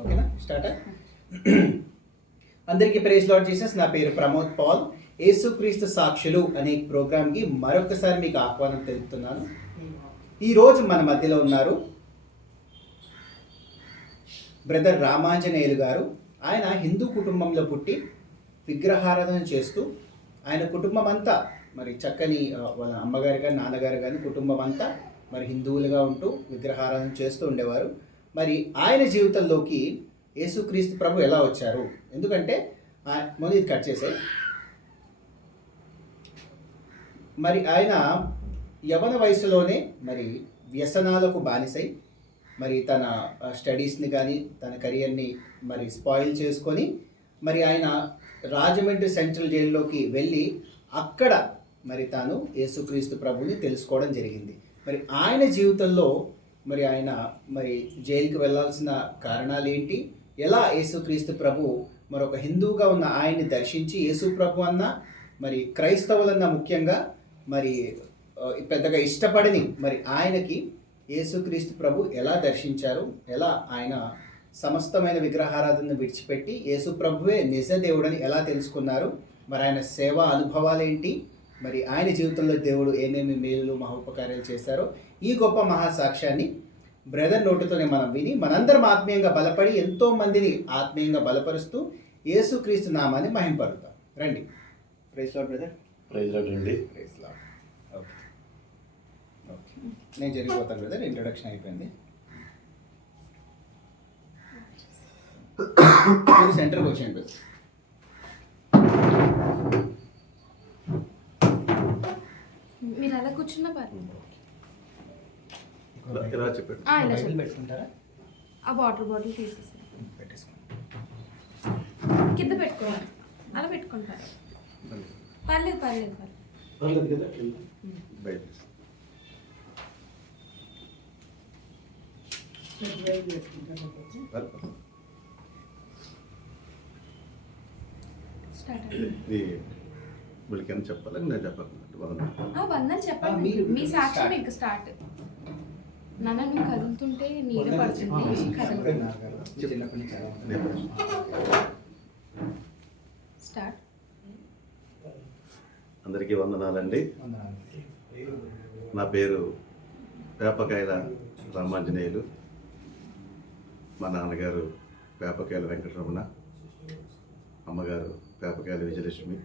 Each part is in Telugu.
ఓకేనా, స్టార్ట్. అందరికీ ప్రైజ్ లార్డ్ జీసస్. నా పేరు ప్రమోద్ పాల్. యేసుక్రీస్తు సాక్షులు అనే ప్రోగ్రామ్కి మరొకసారి మీకు ఆహ్వానం తెలుపుతున్నాను. ఈరోజు మన మధ్యలో ఉన్నారు బ్రదర్ రామాంజనేయులు గారు. ఆయన హిందూ కుటుంబంలో పుట్టి విగ్రహారాధన చేస్తూ ఆయన కుటుంబం అంతా మరి చక్కని వాళ్ళ అమ్మగారు కానీ నాన్నగారు కానీ కుటుంబం అంతా మరి హిందువులుగా ఉంటూ విగ్రహారాధన చేస్తూ ఉండేవారు. మరి ఆయన జీవితంలోకి యేసుక్రీస్తు ప్రభు ఎలా వచ్చారు? ఎందుకంటే ముందు ఇది కట్ చేసే మరి ఆయన యవన వయసులోనే మరి వ్యసనాలకు బానిసై మరి తన స్టడీస్ని కానీ తన కెరియర్ని మరి స్పాయిల్ చేసుకొని మరి ఆయన రాజమండ్రి సెంట్రల్ జైల్లోకి వెళ్ళి అక్కడ మరి తాను యేసుక్రీస్తు ప్రభుని తెలుసుకోవడం జరిగింది. మరి ఆయన జీవితంలో మరి ఆయన మరి జైలుకి వెళ్ళాల్సిన కారణాలు ఏంటి, ఎలా యేసుక్రీస్తు ప్రభు మరొక హిందువుగా ఉన్న ఆయన్ని దర్శించి యేసు ప్రభు అన్న మరి క్రైస్తవులన్న ముఖ్యంగా మరి పెద్దగా ఇష్టపడని మరి ఆయనకి యేసుక్రీస్తు ప్రభు ఎలా దర్శించారు, ఎలా ఆయన సమస్తమైన విగ్రహారాధనను విడిచిపెట్టి యేసు ప్రభువే నిజ దేవుడని ఎలా తెలుసుకున్నారు, మరి ఆయన సేవా అనుభవాలు ఏంటి, మరి ఆయన జీవితంలో దేవుడు ఏమేమి మేలులు మహోపకార్యాలు చేశారో ఈ గొప్ప మహాసాక్ష్యాన్ని బ్రదర్ నోటితోనే మనం విని మనందరం ఆత్మీయంగా బలపడి ఎంతో మందిని ఆత్మీయంగా బలపరుస్తూ యేసుక్రీస్తు నామాన్ని మహింపరుతాం. రండి. Praise lord brother. Praise lord అండి. Praise lord. ఓకే ఓకే, నేను జరిగిపోతాను బ్రదర్. ఇంట్రొడక్షన్ అయిపోయింది. సెంటర్కి వచ్చాను బ్రదర్. మీరు అలా కూర్చున్న పర్లేదు. ఇలా చెప్పండి. బైబిల్ పెట్టుకుంటారా? ఆ వాటర్ బాటిల్ తీసేసి పెట్టేసుకోండి. కింద పెట్టుకోవాలి. అలా పెట్టుకుంటారు. పర్లేదు పర్లేదు పర్లేదు. పర్లేదు కదా, బయట స్టార్ట్. వీళ్ళకి చెప్పాలి, నేను చెప్పాలి. వందలు చెప్పండి. మీ సాక్షి మీకు స్టార్ట్. నాన్న నువ్వు కదులుతుంటే నీడ పడుతుంది. స్టార్ట్. అందరికీ వందనాలండి. నా పేరు వేపకాయల రామాంజనేయులు. మా నాన్నగారు వేపకాయల వెంకటరమణ, అమ్మగారు వేపకాయల విజయలక్ష్మి.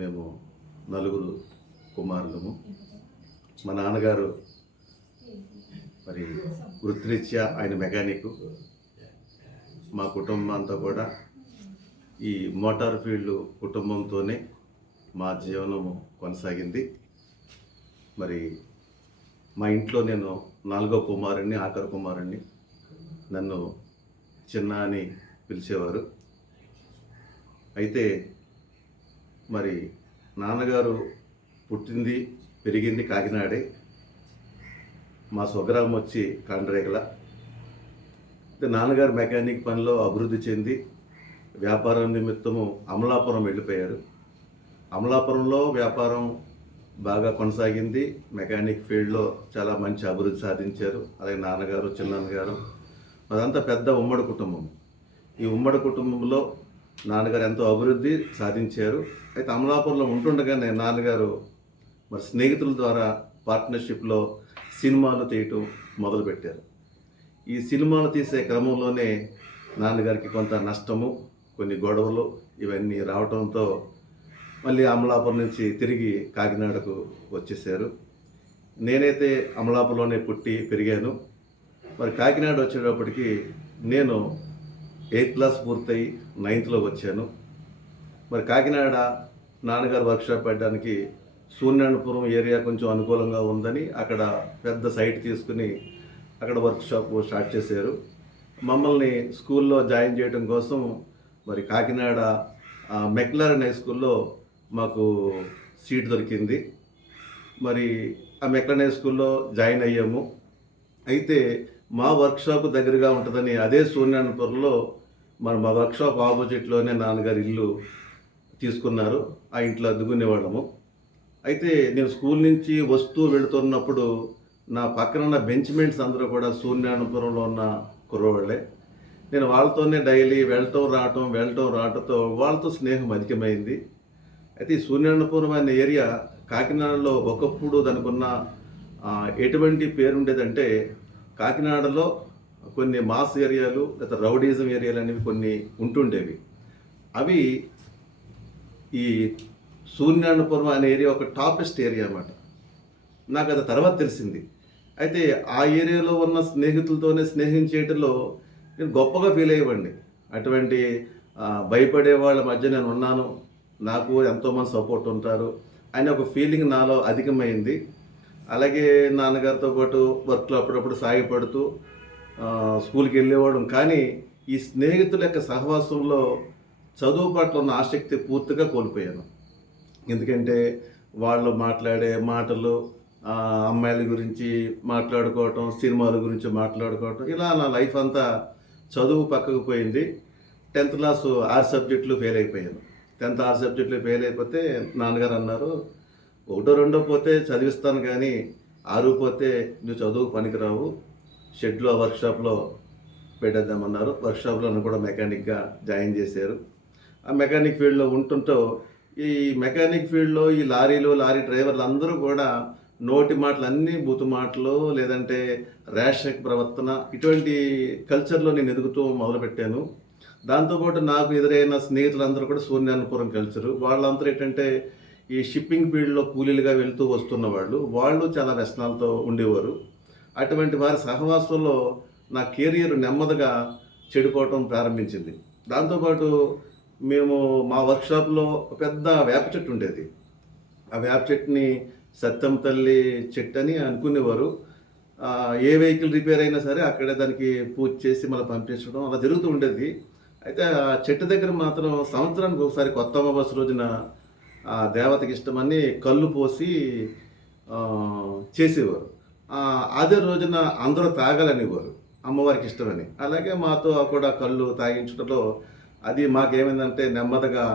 మేము నలుగురు కుమారులము. మా నాన్నగారు మరి వృత్తిరీత్యా ఆయన మెకానిక్. మా కుటుంబం అంతా కూడా ఈ మోటార్ ఫీల్డ్ కుటుంబంతోనే మా జీవనము కొనసాగింది. మరి మా ఇంట్లో నేను 4వ కుమారుణ్ణి, ఆఖరి కుమారుణ్ణి. నన్ను చిన్న అని పిలిచేవారు. అయితే మరి నాన్నగారు పుట్టింది పెరిగింది కాకినాడే. మా స్వగ్రామం వచ్చి కాండ్రేగల. నాన్నగారు మెకానిక్ పనిలో అభివృద్ధి చెంది వ్యాపారం నిమిత్తము అమలాపురం వెళ్ళిపోయారు. అమలాపురంలో వ్యాపారం బాగా కొనసాగింది. మెకానిక్ ఫీల్డ్లో చాలా మంచి అభివృద్ధి సాధించారు. అలాగే నాన్నగారు, చిన్నాన్నగారు, అదంతా పెద్ద ఉమ్మడి కుటుంబం. ఈ ఉమ్మడి కుటుంబంలో నాన్నగారు ఎంతో అభివృద్ధి సాధించారు. అయితే అమలాపురంలో ఉంటుండగానే నాన్నగారు మరి స్నేహితుల ద్వారా పార్ట్నర్షిప్లో సినిమాలు తీయటం మొదలుపెట్టారు. ఈ సినిమాలు తీసే క్రమంలోనే నాన్నగారికి కొంత నష్టము, కొన్ని గొడవలు ఇవన్నీ రావడంతో మళ్ళీ అమలాపురం నుంచి తిరిగి కాకినాడకు వచ్చేసారు. నేనైతే అమలాపురంలోనే పుట్టి పెరిగాను. మరి కాకినాడ వచ్చేటప్పటికి నేను 8th క్లాస్ పూర్తయి 9th వచ్చాను. మరి కాకినాడ నాన్నగారు వర్క్షాప్ పెట్టడానికి సూర్యనారాయణపురం ఏరియా కొంచెం అనుకూలంగా ఉందని అక్కడ పెద్ద సైట్ తీసుకుని అక్కడ వర్క్షాప్ స్టార్ట్ చేశారు. మమ్మల్ని స్కూల్లో జాయిన్ చేయడం కోసం మరి కాకినాడ మెక్లారెన్ హై స్కూల్లో మాకు సీట్ దొరికింది. మరి ఆ మెక్లారెన్ హై స్కూల్లో జాయిన్ అయ్యాము. అయితే మా వర్క్షాప్ దగ్గరగా ఉంటుందని అదే సూర్యనారాయణపురంలో మరి మా వర్క్షాప్ ఆపోజిట్లోనే నాన్నగారు ఇల్లు తీసుకున్నారు. ఆ ఇంట్లో అద్దుకునేవాళ్ళము. అయితే నేను స్కూల్ నుంచి వస్తూ వెళుతున్నప్పుడు నా పక్కన ఉన్న బెంచ్మేట్స్ అందరూ కూడా సూర్యనారాయణపురంలో ఉన్న కుర్రవాళ్ళే. నేను వాళ్ళతోనే డైలీ వెళ్ళటం రావటంతో వాళ్ళతో స్నేహం అధికమైంది. అయితే ఈ సూర్యనారాయణపురం అనే ఏరియా కాకినాడలో ఒకప్పుడు దానికున్న ఎటువంటి పేరు ఉండేదంటే, కాకినాడలో కొన్ని మాస్ ఏరియాలు లేదా రౌడీజం ఏరియాలు అనేవి కొన్ని ఉంటుండేవి. అవి ఈ సూర్యనారాయణపురం అనే ఏరియా ఒక టాపెస్ట్ ఏరియా అన్నమాట. నాకు అది తర్వాత తెలిసింది. అయితే ఆ ఏరియాలో ఉన్న స్నేహితులతోనే స్నేహం చేయడంలో నేను గొప్పగా ఫీల్ అయ్యేవాడిని. అటువంటి భయపడే వాళ్ళ మధ్య నేను ఉన్నాను, నాకు ఎంతోమంది సపోర్ట్ ఉంటారు అనే ఒక ఫీలింగ్ నాలో అధికమైంది. అలాగే నాన్నగారితో పాటు వర్క్లో అప్పుడప్పుడు సాయపడుతూ స్కూల్కి వెళ్ళేవాడు. కానీ ఈ స్నేహితుల యొక్క సహవాసంలో చదువు పట్ల ఉన్న ఆసక్తి పూర్తిగా కోల్పోయాను. ఎందుకంటే వాళ్ళు మాట్లాడే మాటలు, అమ్మాయిల గురించి మాట్లాడుకోవటం, సినిమాల గురించి మాట్లాడుకోవటం, ఇలా నా లైఫ్ అంతా చదువు పక్కకు పోయింది. 10th క్లాసు 6 సబ్జెక్టులు ఫెయిల్ అయిపోయాను. 10th 6 సబ్జెక్టులు ఫెయిల్ అయిపోతే నాన్నగారు అన్నారు, 1 2 పోతే చదివిస్తాను కానీ 6 పోతే నువ్వు చదువు పనికిరావు, షెడ్లో వర్క్షాప్లో పెట్టేద్దామన్నారు. వర్క్షాప్లో నన్ను కూడా మెకానిక్గా జాయిన్ చేశారు. ఆ మెకానిక్ ఫీల్డ్లో ఉంటుంటూ ఈ మెకానిక్ ఫీల్డ్లో ఈ లారీ డ్రైవర్లు అందరూ కూడా నోటి మాటలు అన్నీ బూతు మాటలు, లేదంటే ర్యాష్ ప్రవర్తన, ఇటువంటి కల్చర్లో నేను ఎదుగుతూ మొదలుపెట్టాను. దాంతోపాటు నాకు ఎదురైన స్నేహితులందరూ కూడా సూర్యనారాయణపురం కల్చరు. వాళ్ళందరూ ఏంటంటే ఈ షిప్పింగ్ ఫీల్డ్లో కూలీలుగా వెళ్తూ వస్తున్న వాళ్ళు చాలా వ్యసనాలతో ఉండేవారు. అటువంటి వారి సహవాసంలో నా కెరియర్ నెమ్మదిగా చెడిపోవటం ప్రారంభించింది. దాంతోపాటు మేము మా వర్క్షాప్లో పెద్ద వేప చెట్టు ఉండేది. ఆ వేప చెట్టుని సత్యం తల్లి చెట్టు అని అనుకునేవారు. ఏ వెహికల్ రిపేర్ అయినా సరే అక్కడే దానికి పూజ చేసి మళ్ళీ పంపించడం అలా జరుగుతూ ఉండేది. అయితే ఆ చెట్టు దగ్గర మాత్రం సంవత్సరానికి ఒకసారి కొత్త అమావాస్య రోజున దేవతకి ఇష్టమని కళ్ళు పోసి చేసేవారు. అదే రోజున అందరూ తాగాలనేవారు, అమ్మవారికి ఇష్టమని. అలాగే మాతో కూడా కళ్ళు తాగించడంలో అది మాకేమైందంటే నెమ్మదిగా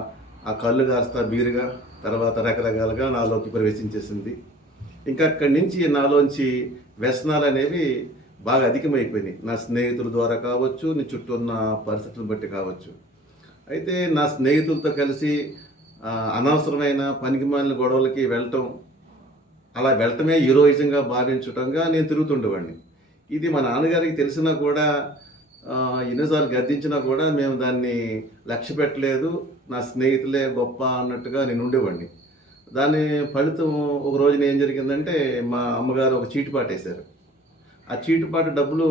ఆ కళ్ళు కాస్త బీరుగా, తర్వాత రకరకాలుగా నాలోకి ప్రవేశించేసింది. ఇంకా అక్కడి నుంచి నాలోంచి వ్యసనాలు అనేవి బాగా అధికమైపోయినాయి. నా స్నేహితుల ద్వారా కావచ్చు, నీ చుట్టూ ఉన్న పరిస్థితులను బట్టి కావచ్చు. అయితే నా స్నేహితులతో కలిసి అనవసరమైన పనికిమాలిన గొడవలకి వెళ్ళటం, అలా వెళ్ళటమే హీరోయిజంగా భావించటంగా నేను తిరుగుతుండేవాడిని. ఇది మా నాన్నగారికి తెలిసినా కూడా, ఎన్నోసార్లు గద్దించినా కూడా మేము దాన్ని లక్ష్య పెట్టలేదు. నా స్నేహితులే గొప్ప అన్నట్టుగా నేను ఉండేవాడిని. దాని ఫలితం ఒక రోజున ఏం జరిగిందంటే, మా అమ్మగారు ఒక చీటిపాట వేశారు. ఆ చీటిపాట డబ్బులు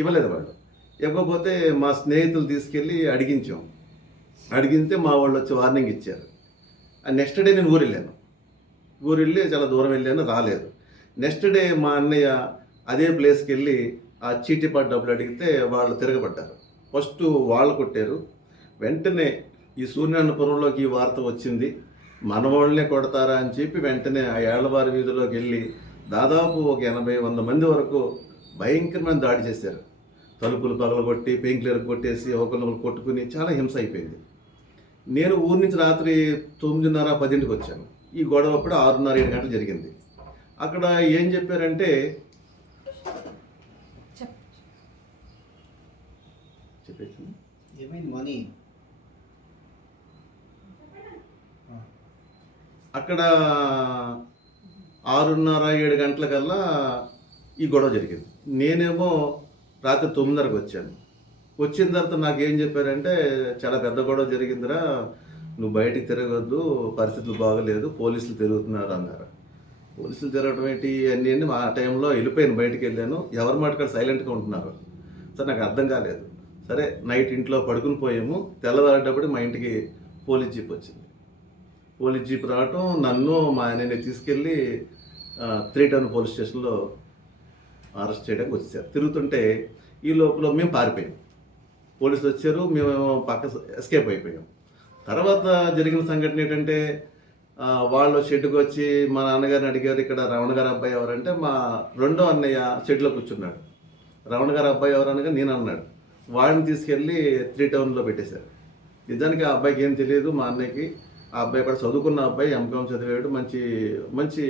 ఇవ్వలేదు వాళ్ళు. ఇవ్వకపోతే మా స్నేహితులు తీసుకెళ్ళి అడిగితే మా వాళ్ళు వచ్చి వార్నింగ్ ఇచ్చారు. నెక్స్ట్ డే నేను ఊరు వెళ్ళి చాలా దూరం వెళ్ళాను, రాలేదు. నెక్స్ట్ డే మా అన్నయ్య అదే ప్లేస్కి వెళ్ళి ఆ చీటిపాటు డబ్బులు అడిగితే వాళ్ళు తిరగబడ్డారు. ఫస్ట్ వాళ్ళు కొట్టారు. వెంటనే ఈ సూర్యనారాయణపురంలోకి ఈ వార్త వచ్చింది, మన వాళ్ళనే కొడతారా అని చెప్పి వెంటనే ఆ ఏళ్లవారి వీధిలోకి వెళ్ళి దాదాపు ఒక 80-100 మంది వరకు భయంకరమైన దాడి చేశారు. తలుపులు పగలగొట్టి, పెయింక్లర్ కొట్టేసి, ఒకరినొకరు కొట్టుకుని చాలా హింస అయిపోయింది. నేను ఊరి నుంచి రాత్రి 9:30-10కి వచ్చాను. ఈ గొడవ అప్పుడు 6:30-7 గంటలు జరిగింది. అక్కడ ఏం చెప్పారంటే, చెప్పేసి ఏమైంది మనీ, అక్కడ 6:30-7 గంటలకల్లా ఈ గొడవ జరిగింది. నేనేమో రాత్రి 9:30కి వచ్చాను. వచ్చిన తర్వాత నాకేం చెప్పారంటే, చాలా పెద్ద గొడవ జరిగిందిరా, నువ్వు బయటికి తిరగొద్దు, పరిస్థితులు బాగలేదు, పోలీసులు తిరుగుతున్నారు అన్నారు. పోలీసులు తిరగడం ఏంటి అన్నీ ఆ టైంలో వెళ్ళిపోయాను, బయటికి వెళ్ళాను. ఎవరి మాటకాడ సైలెంట్గా ఉంటున్నారు. సరే నాకు అర్థం కాలేదు. సరే నైట్ ఇంట్లో పడుకుని పోయాము. తెల్లవారేటప్పుడు మా ఇంటికి పోలీస్ జీప్ వచ్చింది. పోలీస్ జీప్ రావటం, నన్ను మా ఆయనని తీసుకెళ్ళి 3 టౌన్ పోలీస్ స్టేషన్లో అరెస్ట్ చేయడానికి వచ్చేసారు. తిరుగుతుంటే ఈ లోపల మేము పారిపోయాం. పోలీసులు వచ్చారు, మేము పక్క ఎస్కేప్ అయిపోయాం. తర్వాత జరిగిన సంఘటన ఏంటంటే, వాళ్ళు షెడ్కి వచ్చి మా నాన్నగారిని అడిగారు, ఇక్కడ రమణ గారి అబ్బాయి ఎవరంటే, మా రెండో అన్నయ్య షెడ్లో కూర్చున్నాడు. రమణ గారి అబ్బాయి ఎవరు అనగా నేను అన్నాడు. వాడిని తీసుకెళ్ళి 3 టౌన్లో పెట్టేశారు. నిజానికి ఆ అబ్బాయికి ఏం తెలియదు, మా అన్నయ్యకి. ఆ అబ్బాయి కూడా చదువుకున్న అబ్బాయి, ఎంకామ్ చదివాడు, మంచి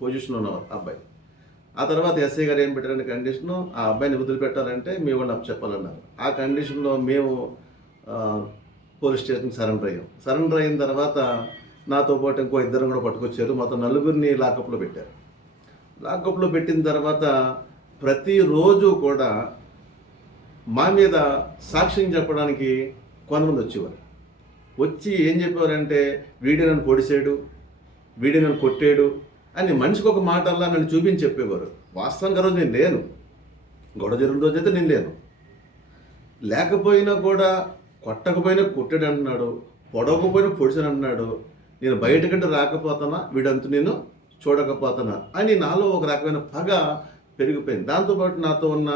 పొజిషన్లో ఉన్న అబ్బాయి. ఆ తర్వాత ఎస్ఐ గారు ఏం పెట్టారంటే కండిషను, ఆ అబ్బాయిని వదిలిపెట్టాలంటే మీ వాళ్ళు నాకు చెప్పాలన్నారు. ఆ కండిషన్లో మేము ఆ, పోలీస్ స్టేషన్కి సరెండర్ అయ్యాం. సరెండర్ అయిన తర్వాత నాతో పాటు ఇంకో ఇద్దరు కూడా పట్టుకొచ్చారు. మొత్తం నలుగురిని లాకప్లో పెట్టారు. లాకప్లో పెట్టిన తర్వాత ప్రతిరోజు కూడా మా మీద సాక్ష్యం చెప్పడానికి కొంతమంది వచ్చేవారు. వచ్చి ఏం చెప్పేవారంటే, వీడి నన్ను పొడిచాడు, వీడి నన్ను కొట్టాడు అని మనిషికి ఒక మాట అలా నన్ను చూపించి చెప్పేవారు. వాస్తవంగా రోజు నేను లేను, గొడవ జరిగిన రోజు అయితే నేను లేను. లేకపోయినా కూడా కొట్టకపోయినా కొట్టాడు అంటున్నాడు, పొడవకపోయినా పొడిచాడు అంటున్నాడు. నేను బయటకంటే రాకపోతానా, వీడంతా నేను చూడకపోతానా అని నాలో ఒక రకమైన పగ పెరిగిపోయింది. దాంతోపాటు నాతో ఉన్న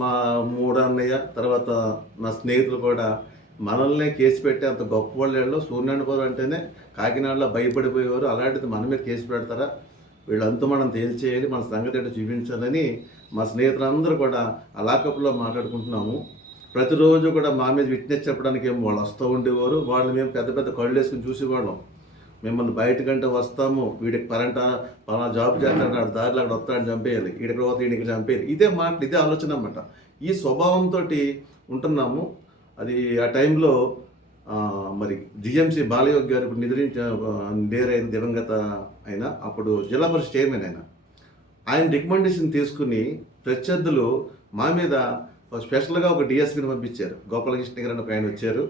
మా మూడో అన్నయ్య, తర్వాత నా స్నేహితులు కూడా మనల్నే కేసు పెట్టి అంత గొప్ప వాళ్ళు సూర్యనారాయణపురం అంటేనే కాకినాడలో భయపడిపోయేవారు. అలాంటిది మన మీద కేసు పెడతారా, వీళ్ళంతా మనం తేల్చేయాలి, మన సంగతి ఏంటో చూపించాలని మా స్నేహితులందరూ కూడా ఆ లాకప్లో మాట్లాడుకుంటున్నాము. ప్రతిరోజు కూడా మా మీద విట్నెస్ చెప్పడానికి ఏమో వాళ్ళు వస్తూ ఉండేవారు. వాళ్ళు మేము పెద్ద పెద్ద కళ్ళు వేసుకుని చూసేవాళ్ళం. మిమ్మల్ని బయటకంటే వస్తాము, వీడికి పలానా జాబ్ చేస్తాడు, ఆడు దారిలో అక్కడ వస్తాడని చంపేయాలి, వీడికి పోతే వీడికి చంపేయాలి, ఇదే మాట, ఇదే ఆలోచన అన్నమాట. ఈ స్వభావంతో ఉంటున్నాము. అది ఆ టైంలో మరి జిఎంసి బాలయోగ్ గారు ఇప్పుడు నేరైన దివంగత అయిన అప్పుడు జిల్లా పరిషత్ చైర్మన్ ఆయన రికమెండేషన్ తీసుకుని ప్రత్యర్థులు మా మీద స్పెషల్గా ఒక డిఎస్పీని పంపించారు. గోపాలకృష్ణ గారు అని ఒక ఆయన వచ్చారు.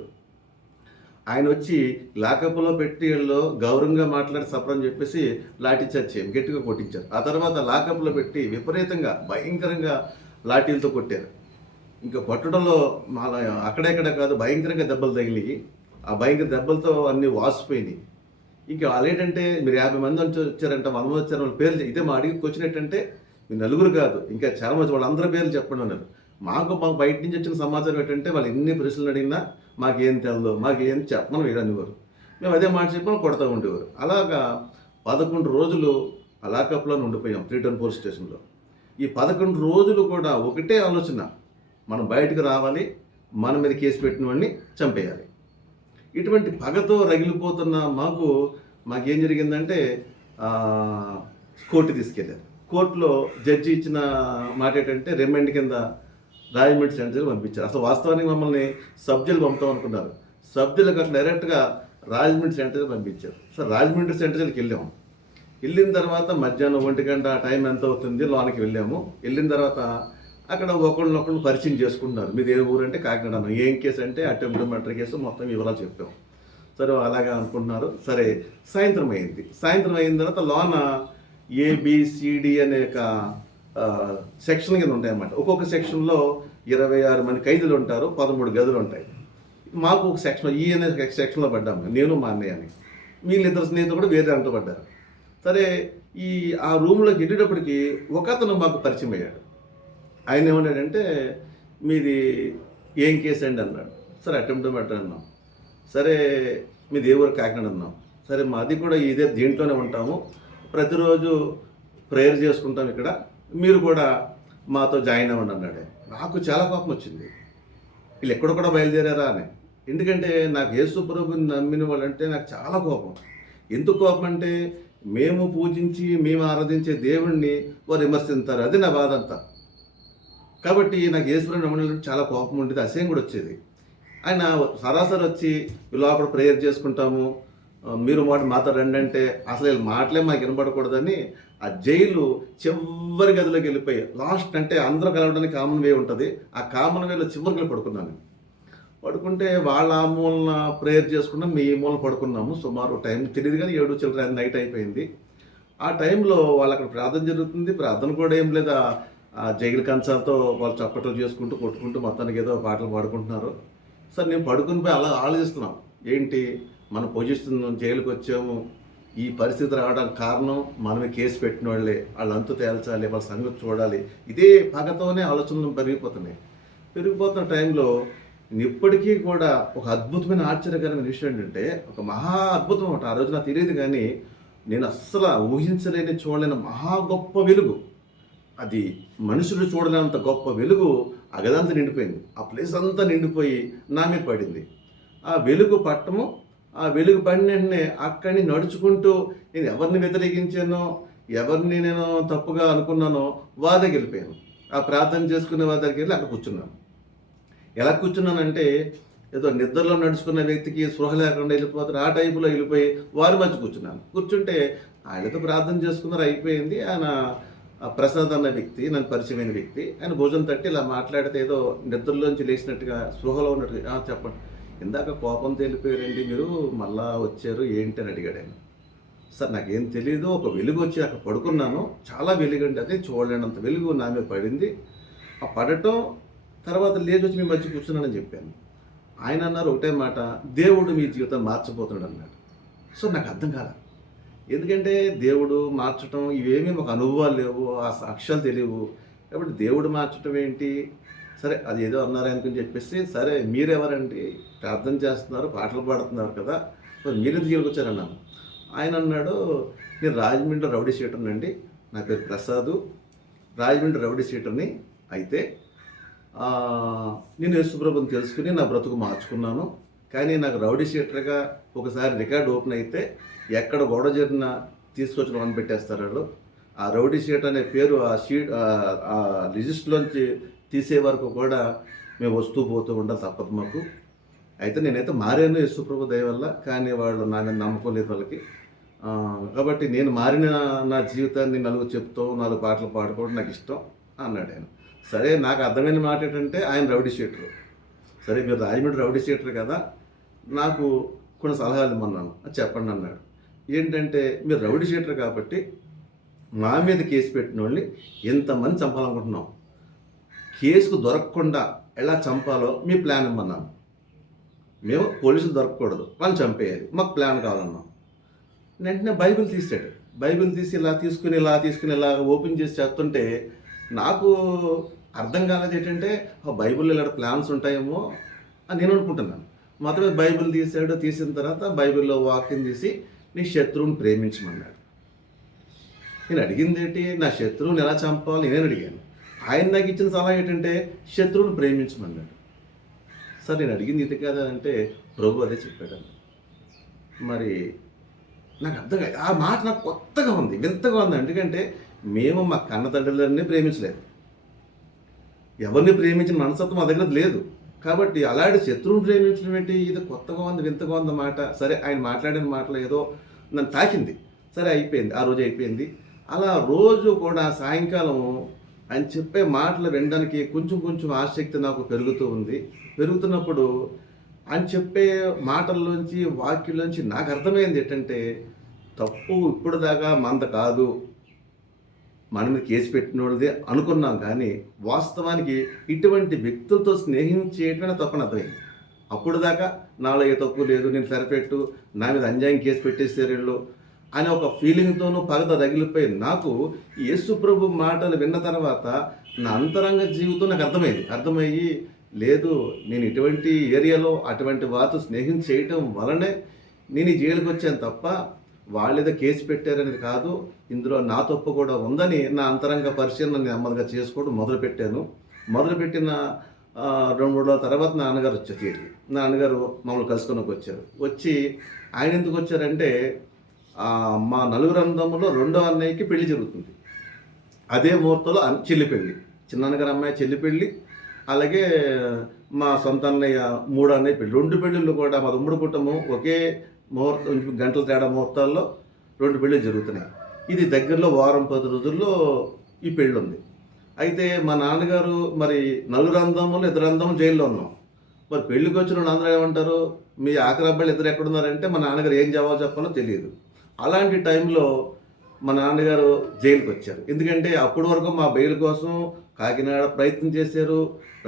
ఆయన వచ్చి లాకప్లో పెట్టి వీళ్ళు గౌరవంగా మాట్లాడి సపరని చెప్పేసి లాఠీ చార్జ్ చేయం గట్టిగా కొట్టించారు. ఆ తర్వాత లాకప్లో పెట్టి విపరీతంగా భయంకరంగా లాఠీలతో కొట్టారు. ఇంకా కొట్టడంలో మన అక్కడెక్కడ కాదు, భయంకరంగా దెబ్బలు తగిలినాయి. ఆ భయంకర దెబ్బలతో అన్నీ వాసిపోయినాయి. ఇంకా వాళ్ళు ఏంటంటే, మీరు 50 మంది వచ్చారంట, 100 మంది వచ్చారు, వాళ్ళ పేర్లు ఇదే మా అడిగి వచ్చినట్టంటే మీరు నలుగురు కాదు ఇంకా చాలా మంది, వాళ్ళందరి పేర్లు చెప్పండి అన్నారు. మాకు బయట నుంచి వచ్చిన సమాచారం ఏంటంటే, వాళ్ళు ఎన్ని ప్రశ్నలు అడిగినా మాకేం తెలదు, మాకేం చెప్పమని వీరనివారు. మేము అదే మాట చెప్పమని కొడతా ఉండేవారు. అలాగా 11 రోజులు ఆ లాకప్లో ఉండిపోయాం 3 పోలీస్ స్టేషన్లో. ఈ 11 రోజులు కూడా ఒకటే ఆలోచన, మనం బయటకు రావాలి, మన మీద కేసు పెట్టిన వాడిని చంపేయాలి. ఇటువంటి పగతో రగిలిపోతున్న మాకేం జరిగిందంటే కోర్టు తీసుకెళ్ళారు. కోర్టులో జడ్జి ఇచ్చిన మాట ఏంటంటే, రిమాండ్ కింద రాజమండ్రి సెంటర్ పంపించారు. అసలు వాస్తవానికి మమ్మల్ని సబ్ జైలు పంపుతాం అనుకున్నారు. సబ్ జైలుకి అక్కడ డైరెక్ట్గా రాజమండ్రి సెంటర్ పంపించారు. సో రాజమండ్రి సెంటర్ జైలుకి వెళ్ళాము. వెళ్ళిన తర్వాత మధ్యాహ్నం 1 గంట టైం ఎంత అవుతుంది, లోనికి వెళ్ళాము. వెళ్ళిన తర్వాత అక్కడ ఒకళ్ళనొకళ్ళు పరిచయం చేసుకుంటున్నారు. మీది ఏ ఊరు అంటే కాకినాడ. ఏం కేసు అంటే అటెంప్ట్ మర్డర్ కేసు, మొత్తం వివరాలు చెప్పాం. సరే అలాగా అనుకుంటున్నారు. సరే సాయంత్రం అయింది. సాయంత్రం అయిన తర్వాత లోన ఏబిసిడి అనే ఒక సెక్షన్ కింద ఉంటాయన్నమాట. ఒక్కొక్క సెక్షన్లో 26 మంది ఖైదీలు ఉంటారు, 13 గదులు ఉంటాయి. మాకు ఒక సెక్షన్ ఈ అనే సెక్షన్లో పడ్డాము, నేను మా అన్నయ్య అని. మిగిలిన ఇద్దరు స్నేహితులు కూడా వేరే దాంట్లో పడ్డారు. సరే ఆ రూమ్లోకి వెళ్ళేటప్పటికి ఒక అతను మాకు పరిచయం అయ్యాడు. ఆయన ఏమన్నాడంటే, మీది ఏం కేసు అండి అన్నాడు. సరే అటెంప్ట్ మర్డర్ అన్నాం. సరే మీది ఏ ఊరు, కాకినాడ అన్నాం. సరే మాది కూడా ఇదే దీంట్లోనే ఉంటాము, ప్రతిరోజు ప్రేయర్ చేసుకుంటాం ఇక్కడ, మీరు కూడా మాతో జాయిన్ అవ్వండి అన్నాడు. నాకు చాలా కోపం వచ్చింది, వీళ్ళు ఎక్కడ కూడా బయలుదేరారా అని. ఎందుకంటే నాకు యేసు ప్రభువుని నమ్మిన వాళ్ళంటే నాకు చాలా కోపం. ఎందుకు కోపం అంటే, మేము పూజించి మేము ఆరాధించే దేవుణ్ణి వారు విమర్శిస్తారు, అది నా బాధ అంతా. కాబట్టి నాకు యేసుప్రభువుని నమ్మడం చాలా కోపం ఉండేది, అసహ్యం కూడా వచ్చేది. ఆయన సరాసరి వచ్చి లోపల ప్రేయర్ చేసుకుంటాము, మీరు మాతో రండి అంటే అసలు వీళ్ళ మాటలే మాకు వినపడకూడదని ఆ జైలు చివరి గదిలోకి వెళ్ళిపోయి, లాస్ట్ అంటే అందరూ కలవడానికి కామన్ వే ఉంటుంది, ఆ కామన్ వేలో చివరికి వెళ్ళి పడుకున్నాను. పడుకుంటే వాళ్ళ ఆ మూలన ప్రేయర్ చేసుకున్నాం, మీ మూలన పడుకున్నాము. సుమారు టైం తెలియదు కానీ 7 చిల్లర నైట్ అయిపోయింది. ఆ టైంలో వాళ్ళు అక్కడ ప్రార్థన జరుగుతుంది. ప్రార్థన కూడా ఏం లేదా, ఆ జైలు కంచాలతో వాళ్ళు చప్పట్లు చేసుకుంటూ కొట్టుకుంటూ మొత్తానికి ఏదో పాటలు పాడుకుంటున్నారు. సరే నేను పడుకుని పోయి అలా ఆలోచిస్తున్నాం, ఏంటి మన పొజిషన్, జైలుకి వచ్చాము, ఈ పరిస్థితి రావడానికి కారణం మనమే కేసు పెట్టిన వాళ్ళే, వాళ్ళంతా తేల్చాలి, వాళ్ళ సంగతి చూడాలి, ఇదే పగతోనే ఆలోచనలు పెరిగిపోతున్న టైంలో ఇప్పటికీ కూడా ఒక అద్భుతమైన ఆశ్చర్యకరమైన విషయం ఏంటంటే, ఒక మహా అద్భుతం ఒకటి ఆ రోజు నాకు తెలియదు కానీ నేను అస్సలు ఊహించలేని చూడలేని మహా గొప్ప వెలుగు, అది మనుషులు చూడలేనంత గొప్ప వెలుగు ఆ గదంతా నిండిపోయింది. ఆ ప్లేస్ అంతా నిండిపోయి నా మీద పడింది. ఆ వెలుగు పట్టము, ఆ వెలుగు పడిన వెంటనే అక్కడిని నడుచుకుంటూ నేను ఎవరిని వ్యతిరేకించానో, ఎవరిని నేను తప్పుగా అనుకున్నానో వారి దగ్గరికి వెళ్ళిపోయాను. ఆ ప్రార్థన చేసుకునే వారి దగ్గరికి వెళ్ళి అక్కడ కూర్చున్నాను. ఎలా కూర్చున్నానంటే ఏదో నిద్రలో నడుచుకున్న వ్యక్తికి స్పృహ లేకుండా వెళ్ళిపోతారు, ఆ టైపులో వెళ్ళిపోయి వారి మధ్య కూర్చున్నాను. కూర్చుంటే ఆయనతో ప్రార్థన చేసుకున్నారు, అయిపోయింది. ఆయన ప్రసాద్ అన్న వ్యక్తి, నన్ను పరిచయమైన వ్యక్తి, ఆయన భోజనం తట్టి ఇలా మాట్లాడితే ఏదో నిద్రలోంచి లేచినట్టుగా, స్పృహలో ఉన్నట్టుగా, చెప్పండి, ఇందాక కోపంతో వెళ్ళిపోయారండి మీరు, మళ్ళా వచ్చారు ఏంటి అని అడిగాడు ఆయన. సార్ నాకేం తెలియదు, ఒక వెలుగు వచ్చి అక్కడ పడుకున్నాను, చాలా వెలుగండి, అదే చూడలేనంత వెలుగు నా మీద పడింది, ఆ పడటం తర్వాత లేచి వచ్చి మీ మధ్య కూర్చున్నానని చెప్పాను. ఆయన అన్నారు ఒకటే మాట, దేవుడు మీ జీవితం మార్చిపోతున్నాడు అన్నాడు. సో నాకు అర్థం కాల, ఎందుకంటే దేవుడు మార్చడం ఇవేమీ ఒక అనుభవాలు లేవు, ఆ సాక్ష్యాలు తెలియవు, కాబట్టి దేవుడు మార్చడం ఏంటి, సరే అది ఏదో అన్నారు అనుకుని చెప్పేసి, సరే మీరెవరండి, ప్రార్థన చేస్తున్నారు, పాటలు పాడుతున్నారు కదా, మరి మీరెందుకు జీవికి వచ్చారన్నాను. ఆయన అన్నాడు, నేను రాజమండ్రి రౌడీ షీటర్ని అండి, నా పేరు ప్రసాదు, రాజమండ్రి రౌడీ షీటర్ని, అయితే నేను యేసుప్రభుని తెలుసుకుని నా బ్రతుకు మార్చుకున్నాను, కానీ నాకు రౌడీ షీటర్గా ఒకసారి రికార్డు ఓపెన్ అయితే ఎక్కడ గొడవ జరిగినా తీసుకొచ్చి లోన్ పెట్టేస్తారు వాళ్ళు. ఆ రౌడీ షీట్ అనే పేరు ఆ లిజిస్ట్లోంచి తీసే వరకు కూడా మేము వస్తూ పోతూ ఉండాలి, తప్పదు మాకు. అయితే నేనైతే మారాను యేసుప్రభు దయ వల్ల, కానీ వాళ్ళు నా మీద నమ్మకం లేదు వాళ్ళకి. కాబట్టి నేను మారిన నా జీవితాన్ని నలుగురు చెప్తాం, 4 పాటలు పాడుకోవడం నాకు ఇష్టం అన్నాడు ఆయన. సరే నాకు అర్థమైన మాట ఏంటంటే ఆయన రౌడీ షీటరు, సరే మీరు రాజమండ్రి రౌడీ షీటర్ కదా, నాకు కొన్ని సలహాలు ఇమ్మన్నాను, చెప్పండి అన్నాడు. ఏంటంటే మీరు రౌడీ షీటర్ కాబట్టి మా మీద కేసు పెట్టిన వాళ్ళని ఎంతమంది చంపాలనుకుంటున్నాం, కేసుకు దొరకకుండా ఎలా చంపాలో మీ ప్లాన్ ఇమ్మన్నాను. మేము పోలీసులు దొరకకూడదు, వాళ్ళని చంపేయాలి, మాకు ప్లాన్ కావాలన్నాం. వెంటనే బైబిల్ తీసాడు, బైబిల్ తీసి ఇలా తీసుకుని ఇలా ఓపెన్ చేసి చేస్తుంటే నాకు అర్థం కాలేదు ఏంటంటే బైబిల్లో ఇలా ప్లాన్స్ ఉంటాయేమో అని నేను అనుకుంటున్నాను. మొత్తమే బైబిల్ తీసాడు, తీసిన తర్వాత బైబిల్లో వాక్యం తీసి నీ శత్రువుని ప్రేమించమన్నాడు. నేను అడిగింది ఏంటి, నా శత్రువుని ఎలా చంపాలి నేను అడిగాను. ఆయన నాకు ఇచ్చిన సలహా ఏంటంటే శత్రువుని ప్రేమించమన్నాడు. సార్ నేను అడిగింది ఇది కదా అంటే ప్రభు అదే చెప్పాడు. మరి నాకు అర్థం కాదు, ఆ మాట నాకు కొత్తగా ఉంది, వింతగా ఉంది. ఎందుకంటే మేము మా కన్నతండ్రులన్నీ ప్రేమించలేదు, ఎవరిని ప్రేమించిన మనస్తత్వం మా దగ్గర లేదు. కాబట్టి అలాంటి శత్రువుని ప్రేమించడం ఏంటి, ఇది కొత్తగా ఉంది, వింతగా ఉంది మాట. సరే ఆయన మాట్లాడిన మాటలు ఏదో నన్ను తాకింది, సరే అయిపోయింది, ఆ రోజు అయిపోయింది. అలా రోజు కూడా సాయంకాలం ఆయన చెప్పే మాటలు వినడానికి కొంచెం ఆసక్తి నాకు పెరుగుతూ ఉంది. పెరుగుతున్నప్పుడు ఆయన చెప్పే మాటల్లోంచి వాక్యంలోంచి నాకు అర్థమైంది ఏంటంటే తప్పు ఇప్పుడు దాకా మంద కాదు, మన మీద కేసు పెట్టిన వాళ్ళదే అనుకున్నాం, కానీ వాస్తవానికి ఇటువంటి వ్యక్తులతో స్నేహం చేయటమే తప్పని అర్థమైంది. అప్పుడు దాకా నాలో ఏ తప్పు లేదు, నేను సరిపెట్టు, నా మీద అన్యాయం కేసు పెట్టేసారు వీళ్ళు అనే ఒక ఫీలింగ్తోనూ పగద రగిలిపోయింది. నాకు యేసు ప్రభు మాటలు విన్న తర్వాత నా అంతరంగ జీవితం నాకు అర్థమయ్యి లేదు, నేను ఇటువంటి ఏరియాలో అటువంటి వారితో స్నేహం చేయటం వలనే నేను ఈ జైలుకి వచ్చాను తప్ప వాళ్ళేదో కేసు పెట్టారనేది కాదు, ఇందులో నా తప్పు కూడా ఉందని నా అంతరంగ పరిశీలన నెమ్మదిగా చేసుకోవడం మొదలుపెట్టిన 2-3 రోజుల తర్వాత నాన్నగారు వచ్చారు తిరిగి. నాన్నగారు మమ్మల్ని కలుసుకొని వచ్చారు. వచ్చి ఆయన ఎందుకు వచ్చారంటే మా నలుగురు అన్నదమ్ములో 2వ అన్నయ్యకి పెళ్లి జరుగుతుంది. అదే ముహూర్తంలో చెల్లి పెళ్ళి, చిన్నన్నగారు అమ్మాయి చెల్లి పెళ్ళి, అలాగే మా సొంత అన్నయ్య 3వ అన్నయ్య పెళ్ళి. 2 పెళ్ళిళ్ళు కూడా మా ఉమ్మడి కుటుంబం ఒకే ముహూర్తం, గంటల తేడా ముహూర్తాల్లో 2 పెళ్ళి జరుగుతున్నాయి. ఇది దగ్గరలో 10 రోజుల్లో ఈ పెళ్ళి ఉంది. అయితే మా నాన్నగారు మరి 4 అన్నదమ్ములు 2 అన్నదమ్ములు జైల్లో ఉన్నాం. మరి పెళ్ళికి వచ్చిన అందరూ ఏమంటారు, మీ ఆఖరి అబ్బాయిలు 2 ఎక్కడున్నారంటే మా నాన్నగారు ఏం జవాబు చెప్పాలో తెలియదు. అలాంటి టైంలో మా నాన్నగారు జైలుకి వచ్చారు. ఎందుకంటే అప్పటి వరకు మా బెయిల్ కోసం కాకినాడ ప్రయత్నం చేశారు,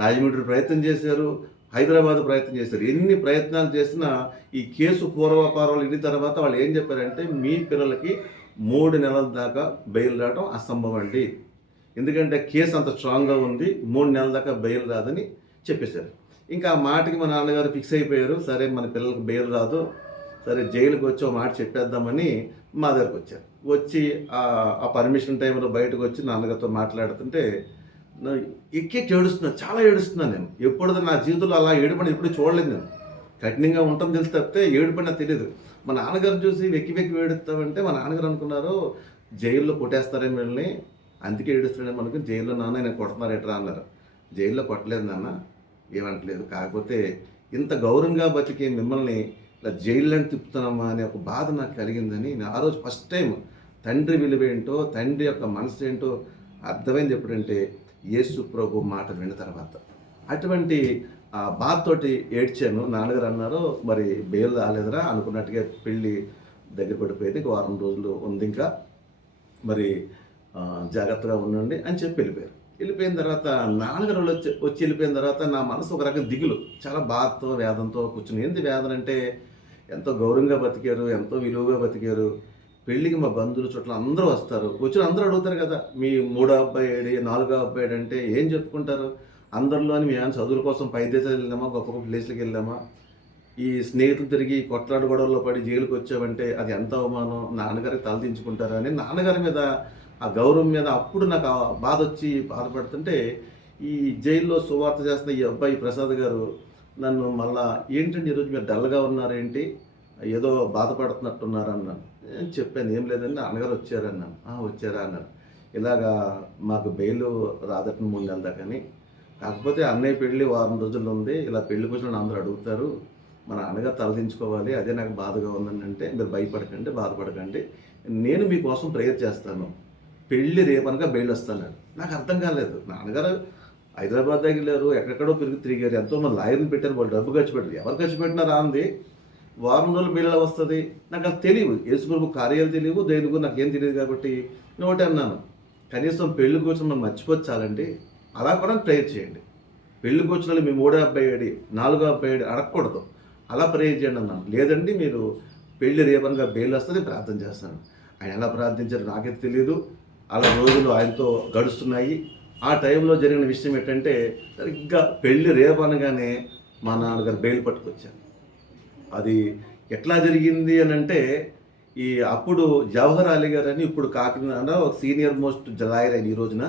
రాజమండ్రి ప్రయత్నం చేశారు, హైదరాబాద్ ప్రయత్నం చేశారు. ఎన్ని ప్రయత్నాలు చేసినా ఈ కేసు పూర్వపారాలు ఇన్ని తర్వాత వాళ్ళు ఏం చెప్పారంటే మీ పిల్లలకి 3 నెలల దాకా బెయిల్ రావడం అసంభవం అండి, ఎందుకంటే కేసు అంత స్ట్రాంగ్గా ఉంది, 3 నెలల దాకా బెయిల్ రాదని చెప్పేశారు. ఇంకా ఆ మాటకి మా నాన్నగారు ఫిక్స్ అయిపోయారు, సరే మన పిల్లలకు బెయిల్ రాదు, సరే జైలుకి వచ్చి ఒక మాట చెప్పేద్దామని మా దగ్గరకు వచ్చారు. వచ్చి ఆ పర్మిషన్ టైంలో బయటకు వచ్చి నాన్నగారితో మాట్లాడుతుంటే ఎక్కి ఏడుస్తున్నాను, చాలా ఏడుస్తున్నాను. నేను ఎప్పుడు నా జీవితంలో అలా ఏడుపని ఎప్పుడు చూడలేదు. నేను కఠినంగా ఉంటాం తెలిసి తప్పితే ఏడుపని నాకు తెలియదు. మా నాన్నగారు చూసి వెక్కి ఏడుస్తామంటే మా నాన్నగారు అనుకున్నారు జైల్లో కొట్టేస్తారేమో వీళ్ళని, అందుకే ఏడుస్తున్నాడే మనకు, జైల్లో నాన్న నేను కొడుతున్నారు ఎట్రా అన్నారు. జైల్లో కొట్టలేదు నాన్న, ఏమంటలేదు. కాకపోతే ఇంత గౌరవంగా బతికి మిమ్మల్ని ఇలా జైల్లోని తిప్పుతున్నామా అనే ఒక బాధ నాకు కలిగిందని నేను ఆ రోజు ఫస్ట్ టైం తండ్రి విలువ ఏంటో, తండ్రి యొక్క మనసు ఏంటో అర్థమైంది ఎప్పుడంటే యేసు ప్రభు మాట విన్న తర్వాత. అటువంటి బాధతోటి ఏడ్చాను. నాన్నగారు అన్నారు, మరి బెయిల్ రాలేదురా, అనుకున్నట్టుగా పెళ్ళి దగ్గర పడిపోయింది, ఇంక వారం రోజులు ఉంది, ఇంకా మరి జాగ్రత్తగా ఉండండి అని చెప్పి వెళ్ళిపోయారు. వెళ్ళిపోయిన తర్వాత నాన్నగారు వచ్చి వెళ్ళిపోయిన తర్వాత నా మనసు ఒక రకం దిగులు, చాలా బాధతో వేదంతో కూర్చుని. ఏంటి వేదన అంటే, ఎంతో గౌరవంగా బతికారు, ఎంతో విలువగా బతికారు. పెళ్ళికి మా బంధువులు చుట్టూ అందరూ వస్తారు, వచ్చిన అందరూ అడుగుతారు కదా, మీ 3వ అబ్బాయి ఏడి, 4వ అబ్బాయి అంటే ఏం చెప్పుకుంటారు అందరిలోని. మేము చదువుల కోసం పై దేశాలు వెళ్ళామా, గొప్ప గొప్ప ప్లేస్లకు వెళ్ళామా, ఈ స్నేహితులు తిరిగి కొట్లాడు గొడవల్లో పడి జైలుకి వచ్చామంటే అది ఎంత అవమానం, నాన్నగారికి తలదించుకుంటారని నాన్నగారి మీద ఆ గౌరవం మీద అప్పుడు నాకు ఆ బాధ వచ్చి బాధపడుతుంటే, ఈ జైల్లో సువార్త చేస్తున్న ఈ అబ్బాయి ప్రసాద్ గారు నన్ను మళ్ళా, ఏంటంటే ఈరోజు మీరు డల్గా ఉన్నారేంటి, ఏదో బాధపడుతున్నట్టున్నారు అన్నాను. నేను చెప్పాను, ఏం లేదండి నాన్నగారు వచ్చారన్నాను. వచ్చారా అన్నారు. ఇలాగా మాకు బెయిల్ రాదట 3 నెలల దాకాని, కాకపోతే అన్నయ్య పెళ్ళి వారం రోజుల్లో ఉంది, ఇలా పెళ్లి కూర్చొని అందరూ అడుగుతారు, మా నాన్నగారు తలదించుకోవాలి, అదే నాకు బాధగా ఉందని. అంటే మీరు భయపడకండి, బాధపడకండి, నేను మీకోసం ప్రేయర్ చేస్తాను, పెళ్ళి రేపనగా బెయిల్ వస్తాను. నాకు అర్థం కాలేదు. నాన్నగారు హైదరాబాద్ దగ్గర లేరు, ఎక్కడెక్కడో తిరిగారు, ఎంతోమంది లాయర్ని పెట్టారు, వాళ్ళు డబ్బు ఖర్చు పెట్టారు, ఎవరు ఖర్చు పెట్టినారా అంది. వారం రోజులు బెయిల్ వస్తుంది, నాకు అది తెలియదు, యేసుప్రభు కార్యాలు తెలియవు, దేని గురించి నాకేం తెలియదు. కాబట్టి నేను ఒకటి అన్నాను, కనీసం పెళ్లి కూర్చొని మనం మర్చిపోతే చాలండి, అలా కూడా ప్రేయర్ చేయండి. పెళ్లి కూర్చుని మీ 3వ అబ్బాయి ఏడి, 4వ అబ్బాయి ఏడి అడగకూడదు, అలా ప్రేయర్ చేయండి అన్నాను. లేదండి మీరు పెళ్లి రేపనగా బెయిల్ వస్తుంది, ప్రార్థన చేస్తాను. ఆయన ఎలా ప్రార్థించారు నాకైతే తెలియదు. అలా రోజులు ఆయనతో గడుస్తున్నాయి. ఆ టైంలో జరిగిన విషయం ఏంటంటే, సరిగ్గా పెళ్లి రేపనగానే మా నాన్నగారు బెయిల్ పట్టుకొచ్చారు. అది ఎట్లా జరిగింది అని అంటే, ఈ అప్పుడు జవహర్ అలీ గారు అని, ఇప్పుడు కాకినాడ ఒక సీనియర్ మోస్ట్ లాయర్ అయిన ఈ రోజున,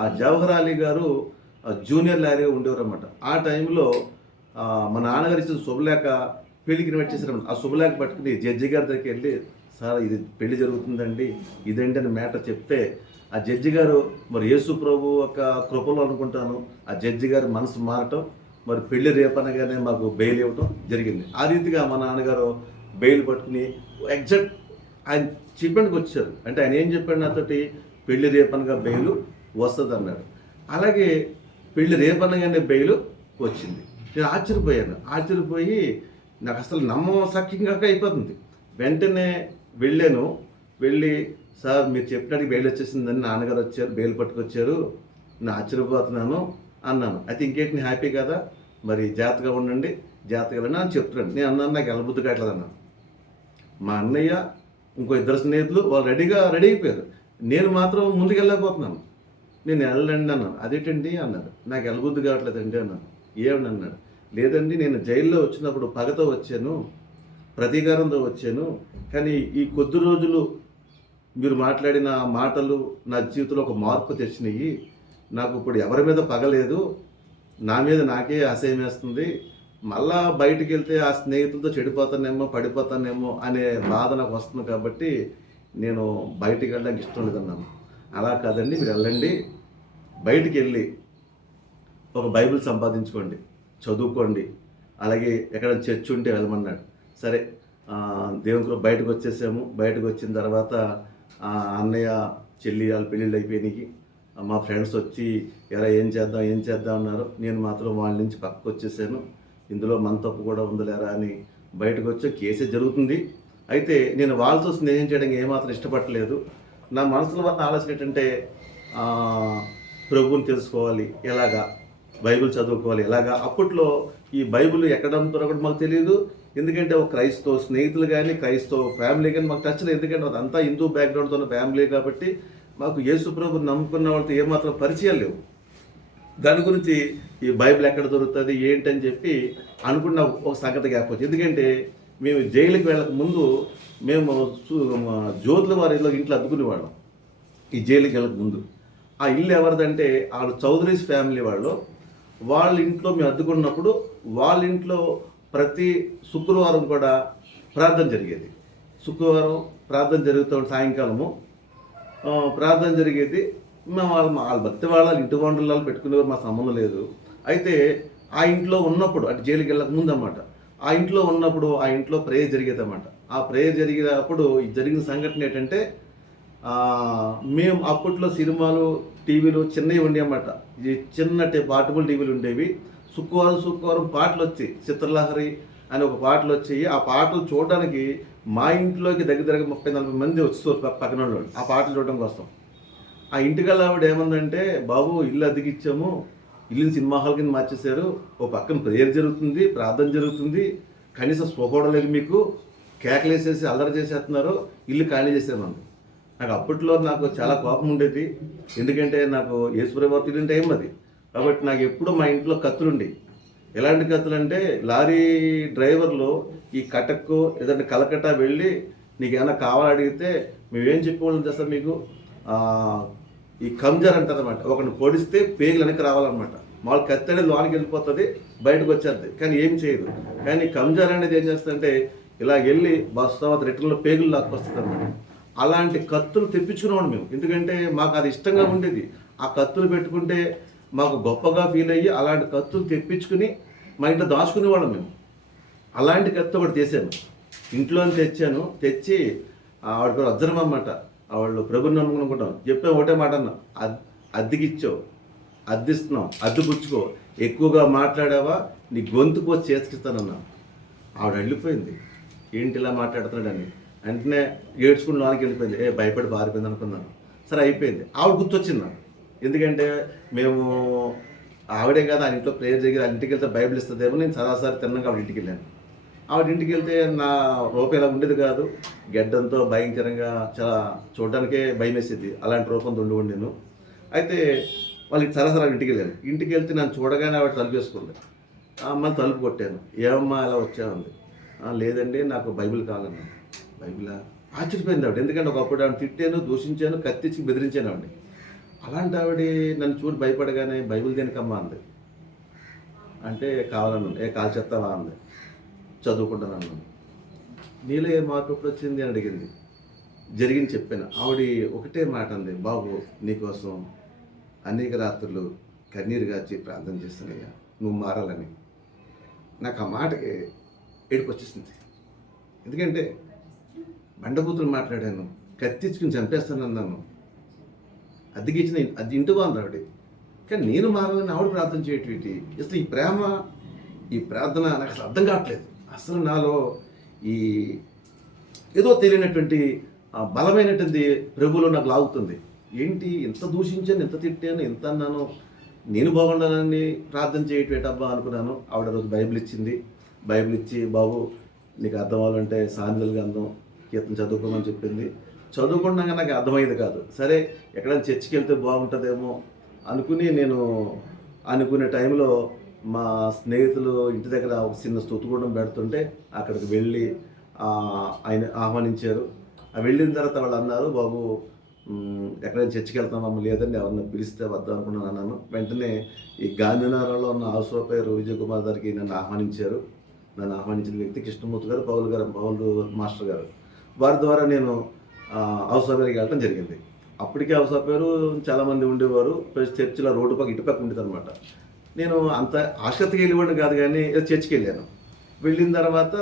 ఆ జవహర్ అలీ గారు జూనియర్ లాయర్గా ఉండేవారు అన్నమాట. ఆ టైంలో మా నాన్నగారు ఇచ్చిన శుభలేఖ పెళ్లికి ఇన్వైట్ చేశారన్నమాట. ఆ శుభలేఖ పట్టుకుని జడ్జి గారి దగ్గరికి వెళ్ళి, సార్ ఇది పెళ్లి జరుగుతుందండి, ఇదేంటి అని మ్యాటర్ చెప్తే, ఆ జడ్జి గారు మరి యేసు ప్రభు ఒక కృపలో అనుకుంటాను, ఆ జడ్జి గారి మనసు మారటం, మరి పెళ్లి రేపనగానే మాకు బెయిల్ ఇవ్వటం జరిగింది. ఆ రీతిగా మా నాన్నగారు బెయిల్ పట్టుకుని ఎగ్జాక్ట్ ఆయన చెప్పడానికి వచ్చారు. అంటే ఆయన ఏం చెప్పాడు నాతోటి, పెళ్లి రేపనగా బెయిల్ వస్తుంది అన్నాడు. అలాగే పెళ్లి రేపనగానే బెయిల్ వచ్చింది. నేను ఆశ్చర్యపోయి నాకు అసలు నమ్మసక్యంగా అయిపోతుంది. వెంటనే వెళ్ళి, సార్ మీరు చెప్పినట్టు బెయిల్ వచ్చేసిందని, నాన్నగారు వచ్చారు, బెయిల్ పట్టుకొచ్చారు, నేను ఆశ్చర్యపోతున్నాను అన్నాను. అయితే ఇంకేంటి హ్యాపీ కదా, మరి జాగ్రత్తగా ఉండండి, జాగ్రత్తగా వెళ్ళండి అని చెప్తున్నాను. నేను అన్నాను, నాకు వెళ్ళబుద్ధి కావట్లేదు అన్నాను. మా అన్నయ్య ఇంకో 2 స్నేహితులు వాళ్ళు రెడీ అయిపోయారు, నేను మాత్రం ముందుకు వెళ్ళకపోతున్నాను. నేను వెళ్ళండి అన్నాను. అదేంటండి అన్నారు. నాకు వెళ్ళబుద్ధి కావట్లేదండి అన్నాను. ఏమని అన్నాడు. లేదండి నేను జైల్లో వచ్చినప్పుడు పగతో వచ్చాను, ప్రతీకారంతో వచ్చాను, కానీ ఈ కొద్ది రోజులు మీరు మాట్లాడిన మాటలు నా జీవితంలో ఒక మార్పు తెచ్చినాయి. నాకు ఇప్పుడు ఎవరి మీద పగలేదు, నా మీద నాకే అసహ్యం వేస్తుంది, మళ్ళా బయటికి వెళ్తే ఆ స్నేహితులతో చెడిపోతానేమో, పడిపోతానేమో అనే బాధ నాకు వస్తుంది, కాబట్టి నేను బయటికి వెళ్ళడానికి ఇష్టం లేదన్నాను. అలా కాదండి, మీరు వెళ్ళండి, బయటికి వెళ్ళి ఒక బైబిల్ సంపాదించుకోండి, చదువుకోండి, అలాగే ఎక్కడ చర్చ్ ఉంటే వెళ్ళమన్నాడు. సరే దేవుని బయటకు వచ్చేసాము. బయటకు వచ్చిన తర్వాత అన్నయ్య చెల్లి వాళ్ళ పెళ్ళిళ్ళు అయిపోయినాయి. మా ఫ్రెండ్స్ వచ్చి ఎలా ఏం చేద్దాం అన్నారు. నేను మాత్రం వాళ్ళ నుంచి పక్కకు వచ్చేసాను. ఇందులో మన తప్పు కూడా ఉందిలేరా అని బయటకు వచ్చి కేసే జరుగుతుంది. అయితే నేను వాళ్ళతో స్నేహం చేయడానికి ఏమాత్రం ఇష్టపడలేదు. నా మనసులో వల్ల ఆలోచన ఏంటంటే, ప్రభువుని తెలుసుకోవాలి ఎలాగా, బైబిల్ చదువుకోవాలి ఎలాగా. అప్పట్లో ఈ బైబిల్ ఎక్కడ అమ్ముతారో కూడా మాకు తెలియదు. ఎందుకంటే ఒక క్రైస్తవ స్నేహితులు కానీ, క్రైస్తవ ఫ్యామిలీ కానీ మాకు టచ్ లేదు. ఎందుకంటే అదంతా హిందూ బ్యాక్గ్రౌండ్తో ఉన్న ఫ్యామిలీ కాబట్టి మాకు యేసు ప్రభువుని నమ్ముకున్న వాళ్ళతో ఏమాత్రం పరిచయాలు లేవు. దాని గురించి ఈ బైబిల్ ఎక్కడ దొరుకుతుంది ఏంటని చెప్పి అనుకున్న ఒక సంగతి కాకపోతే, ఎందుకంటే మేము జైలుకి వెళ్ళక ముందు మేము జ్యోతుల వారి ఇంట్లో అద్దుకునేవాళ్ళం. ఈ జైలుకి వెళ్ళక ముందు ఆ ఇల్లు ఎవరిదంటే వాళ్ళు చౌదరీస్ ఫ్యామిలీ వాళ్ళ ఇంట్లో మేము అద్దుకున్నప్పుడు వాళ్ళ ఇంట్లో ప్రతి శుక్రవారం కూడా ప్రార్థన జరిగేది. శుక్రవారం ప్రార్థన జరుగుతూ సాయంకాలము ప్రార్థన జరిగేది. మేము వాళ్ళ భక్తి వాళ్ళ ఇంటి వనరులలో పెట్టుకునేవారు, మా సంబంధం లేదు. అయితే ఆ ఇంట్లో ఉన్నప్పుడు అటు జైలుకి వెళ్ళక ముందు అన్నమాట, ఆ ఇంట్లో ఉన్నప్పుడు ఆ ఇంట్లో ప్రేయర్ జరిగేది అన్నమాట. ఆ ప్రేయర్ జరిగినప్పుడు జరిగిన సంఘటన ఏంటంటే, మేము అప్పట్లో సినిమాలు టీవీలు చిన్నవి ఉండేవి అన్నమాట. ఈ చిన్న పార్టబుల్ టీవీలు ఉండేవి. శుక్రవారం పాటలు వచ్చాయి, చిత్రలహరి అని ఒక పాటలు వచ్చాయి. ఆ పాటలు చూడడానికి మా ఇంట్లోకి దగ్గర 30-40 మంది వచ్చేవారు పక్కన వాళ్ళు ఆ పాటలు చూడడం కోసం. ఆ ఇంటికల్లా ఆవిడ ఏమందంటే, బాబు ఇల్లు అద్దెకిచ్చాము, ఇల్లుని సినిమా హాల్ కింద మార్చేశారు, ఓ పక్కన ప్రేయర్ జరుగుతుంది, ప్రార్థన జరుగుతుంది, కనీసం స్పోకోవడం లేదు, మీకు కేకలేసేసి అల్లరి చేసేస్తున్నారు, ఇల్లు ఖాళీ చేసేమంది. నాకు చాలా కోపం ఉండేది. ఎందుకంటే నాకు యేసుప్రభు తిరిగిన టైం అది. కాబట్టి నాకు ఎప్పుడూ మా ఇంట్లో కత్తులుండి. ఎలాంటి కత్తులు అంటే, లారీ డ్రైవర్లు ఈ కటక్కు ఏదంటే కలకట్టా వెళ్ళి నీకు ఏమైనా కావాలని అడిగితే మేమేం చెప్పేవాళ్ళం చేస్తాం, మీకు ఈ కంజర్ అంటారనమాట. ఒకరిని పొడిస్తే పేగులు వెనక్కి రావాలన్నమాట. మామూలు కత్తి అనేది లోనికి వెళ్ళిపోతుంది, బయటకు వచ్చేది, కానీ ఏం చేయదు. కానీ కంజర్ అనేది ఏం చేస్తుందంటే ఇలా వెళ్ళి బస్ తర్వాత రిటర్న్లో పేగులు లాక్కొస్తుంది అనమాట. అలాంటి కత్తులు తెప్పించుకునేవాడు మేము, ఎందుకంటే మాకు అది ఇష్టంగా ఉండేది. ఆ కత్తులు పెట్టుకుంటే మాకు గొప్పగా ఫీల్ అయ్యి అలాంటి కత్తులు తెప్పించుకుని మా ఇంట్లో దాచుకునేవాళ్ళం మేము. అలాంటి కత్తి ఒకటి తెచ్చాను, ఇంట్లో తెచ్చాను. తెచ్చి ఆవిడ పేరు అజ్జరమ్మ అన్నమాట. వాళ్ళు ప్రభుని నమ్ముకుంటాం. చెప్పే ఒకటే మాట అన్నా, అద్దెకిచ్చావు, అద్దిస్తున్నావు, అద్దె పుచ్చుకో, ఎక్కువగా మాట్లాడావా నీ గొంతుకు వచ్చి చేతికిస్తానన్నా. ఆవిడ వెళ్ళిపోయింది, ఏంటి ఇలా మాట్లాడుతున్నాడని. వెంటనే ఏడ్చుకుని లోనికి వెళ్ళిపోయింది. భయపడి పారిపోయింది అనుకున్నాను. సరే అయిపోయింది. ఆవిడ గుర్తొచ్చింది నాకు. ఎందుకంటే మేము ఆవిడే కాదు ఆ ఇంట్లో ప్రేయర్ జరిగి ఆ ఇంటికి వెళ్తే బైబిల్ ఇస్తుందేమో నేను సరాసరి తిన్నాక ఆవిడ ఇంటికి వెళ్ళాను. ఆవిడ ఇంటికి వెళ్తే నా రూపం ఇలా ఉండేది కాదు, గడ్డంతో భయంకరంగా చాలా చూడడానికే భయం వేసేది. అలాంటి రూపంతో ఉండేను. అయితే వాళ్ళకి సరాసరి ఇంటికి వెళ్ళాను. ఇంటికి వెళ్తే నన్ను చూడగానే ఆవిడ తలుపు వేసుకుంది. మళ్ళీ తలుపు కొట్టాను. ఏమమ్మా ఇలా వచ్చామంది. లేదండి నాకు బైబిల్ కావాలన్నా. బైబిలా? ఆశ్చర్యపోయింది ఆవిడ. ఎందుకంటే ఒకప్పుడు ఆవిడ తిట్టాను, దూషించాను, కత్తిచ్చి బెదిరించాను ఆవిడ. అలాంటి ఆవిడ నన్ను చూసి భయపడగానే బైబిల్ దేనికమ్మా అంది. అంటే కావాలన్నాను. కాల్ చెప్తావా అంది. చదువుకుంటాను. నీలో ఏ మార్పు ఎప్పుడు వచ్చింది అని అడిగింది. జరిగింది చెప్పాను. ఆవిడ ఒకటే మాట అంది, బాబు నీకోసం అనేక రాత్రులు కన్నీరు గార్చి ప్రార్థన చేస్తున్నాయ్యా, నువ్వు మారాలని. నాకు ఆ మాటకి ఏడుపు వచ్చేసింది. ఎందుకంటే బండబూతులు మాట్లాడాను, కత్తిచ్చుకుని చంపేస్తానన్నాను, అద్దెకిచ్చిన అది ఇంటి బాగుంది ఆవిడ. కానీ నేను మారాలని ఆవిడ ప్రార్థన చేయటం, అసలు ఈ ప్రార్థన నాకు అసలు అర్థం కావట్లేదు. అసలు నాలో ఈ ఏదో తెలియనటువంటి బలమైనటువంటి ప్రభువులో నాకు లాగుతుంది. ఏంటి ఎంత దూషించాను, ఎంత తిట్టాను, ఎంత అన్నాను, నేను బాగుండాలని ప్రార్థన చేయటేటబ్బా అనుకున్నాను. ఆవిడ రోజు బైబిల్ ఇచ్చింది. బైబిల్ ఇచ్చి, బాబు నీకు అర్థం అవ్వాలంటే సామెతల గ్రంథం కీర్తన చదువుకోమని చెప్పింది. చదువుకున్నాక నాకు అర్థమయ్యేది కాదు. సరే ఎక్కడైనా చర్చికి వెళ్తే బాగుంటుందేమో అనుకుని నేను అనుకునే టైంలో మా స్నేహితులు ఇంటి దగ్గర ఒక చిన్న స్తుతిగూడం పెడుతుంటే అక్కడికి వెళ్ళి ఆయన ఆహ్వానించారు. వెళ్ళిన తర్వాత వాళ్ళు అన్నారు, బాబు ఎక్కడైనా చర్చికి వెళ్తామమ్మ, లేదండి ఎవరన్నా పిలిస్తే వద్దాం అనుకున్నాను అన్నాను. వెంటనే ఈ గాంధీనగరంలో ఉన్న హౌస్ పేరు విజయ్ కుమార్ గారికి నన్ను ఆహ్వానించారు. నన్ను ఆహ్వానించిన వ్యక్తి కృష్ణమూర్తి గారు, పౌలు మాస్టర్ గారు. వారి ద్వారా నేను హౌస్ పేరుకి వెళ్ళడం జరిగింది. అప్పటికే హౌస్ పేరు చాలామంది ఉండేవారు. చర్చిలో రోడ్డు పక్క ఇటుపక్క ఉండేది అనమాట. నేను అంత ఆసక్తిగా వెళ్ళేవాడిని కాదు, కానీ చర్చికి వెళ్ళాను. వెళ్ళిన తర్వాత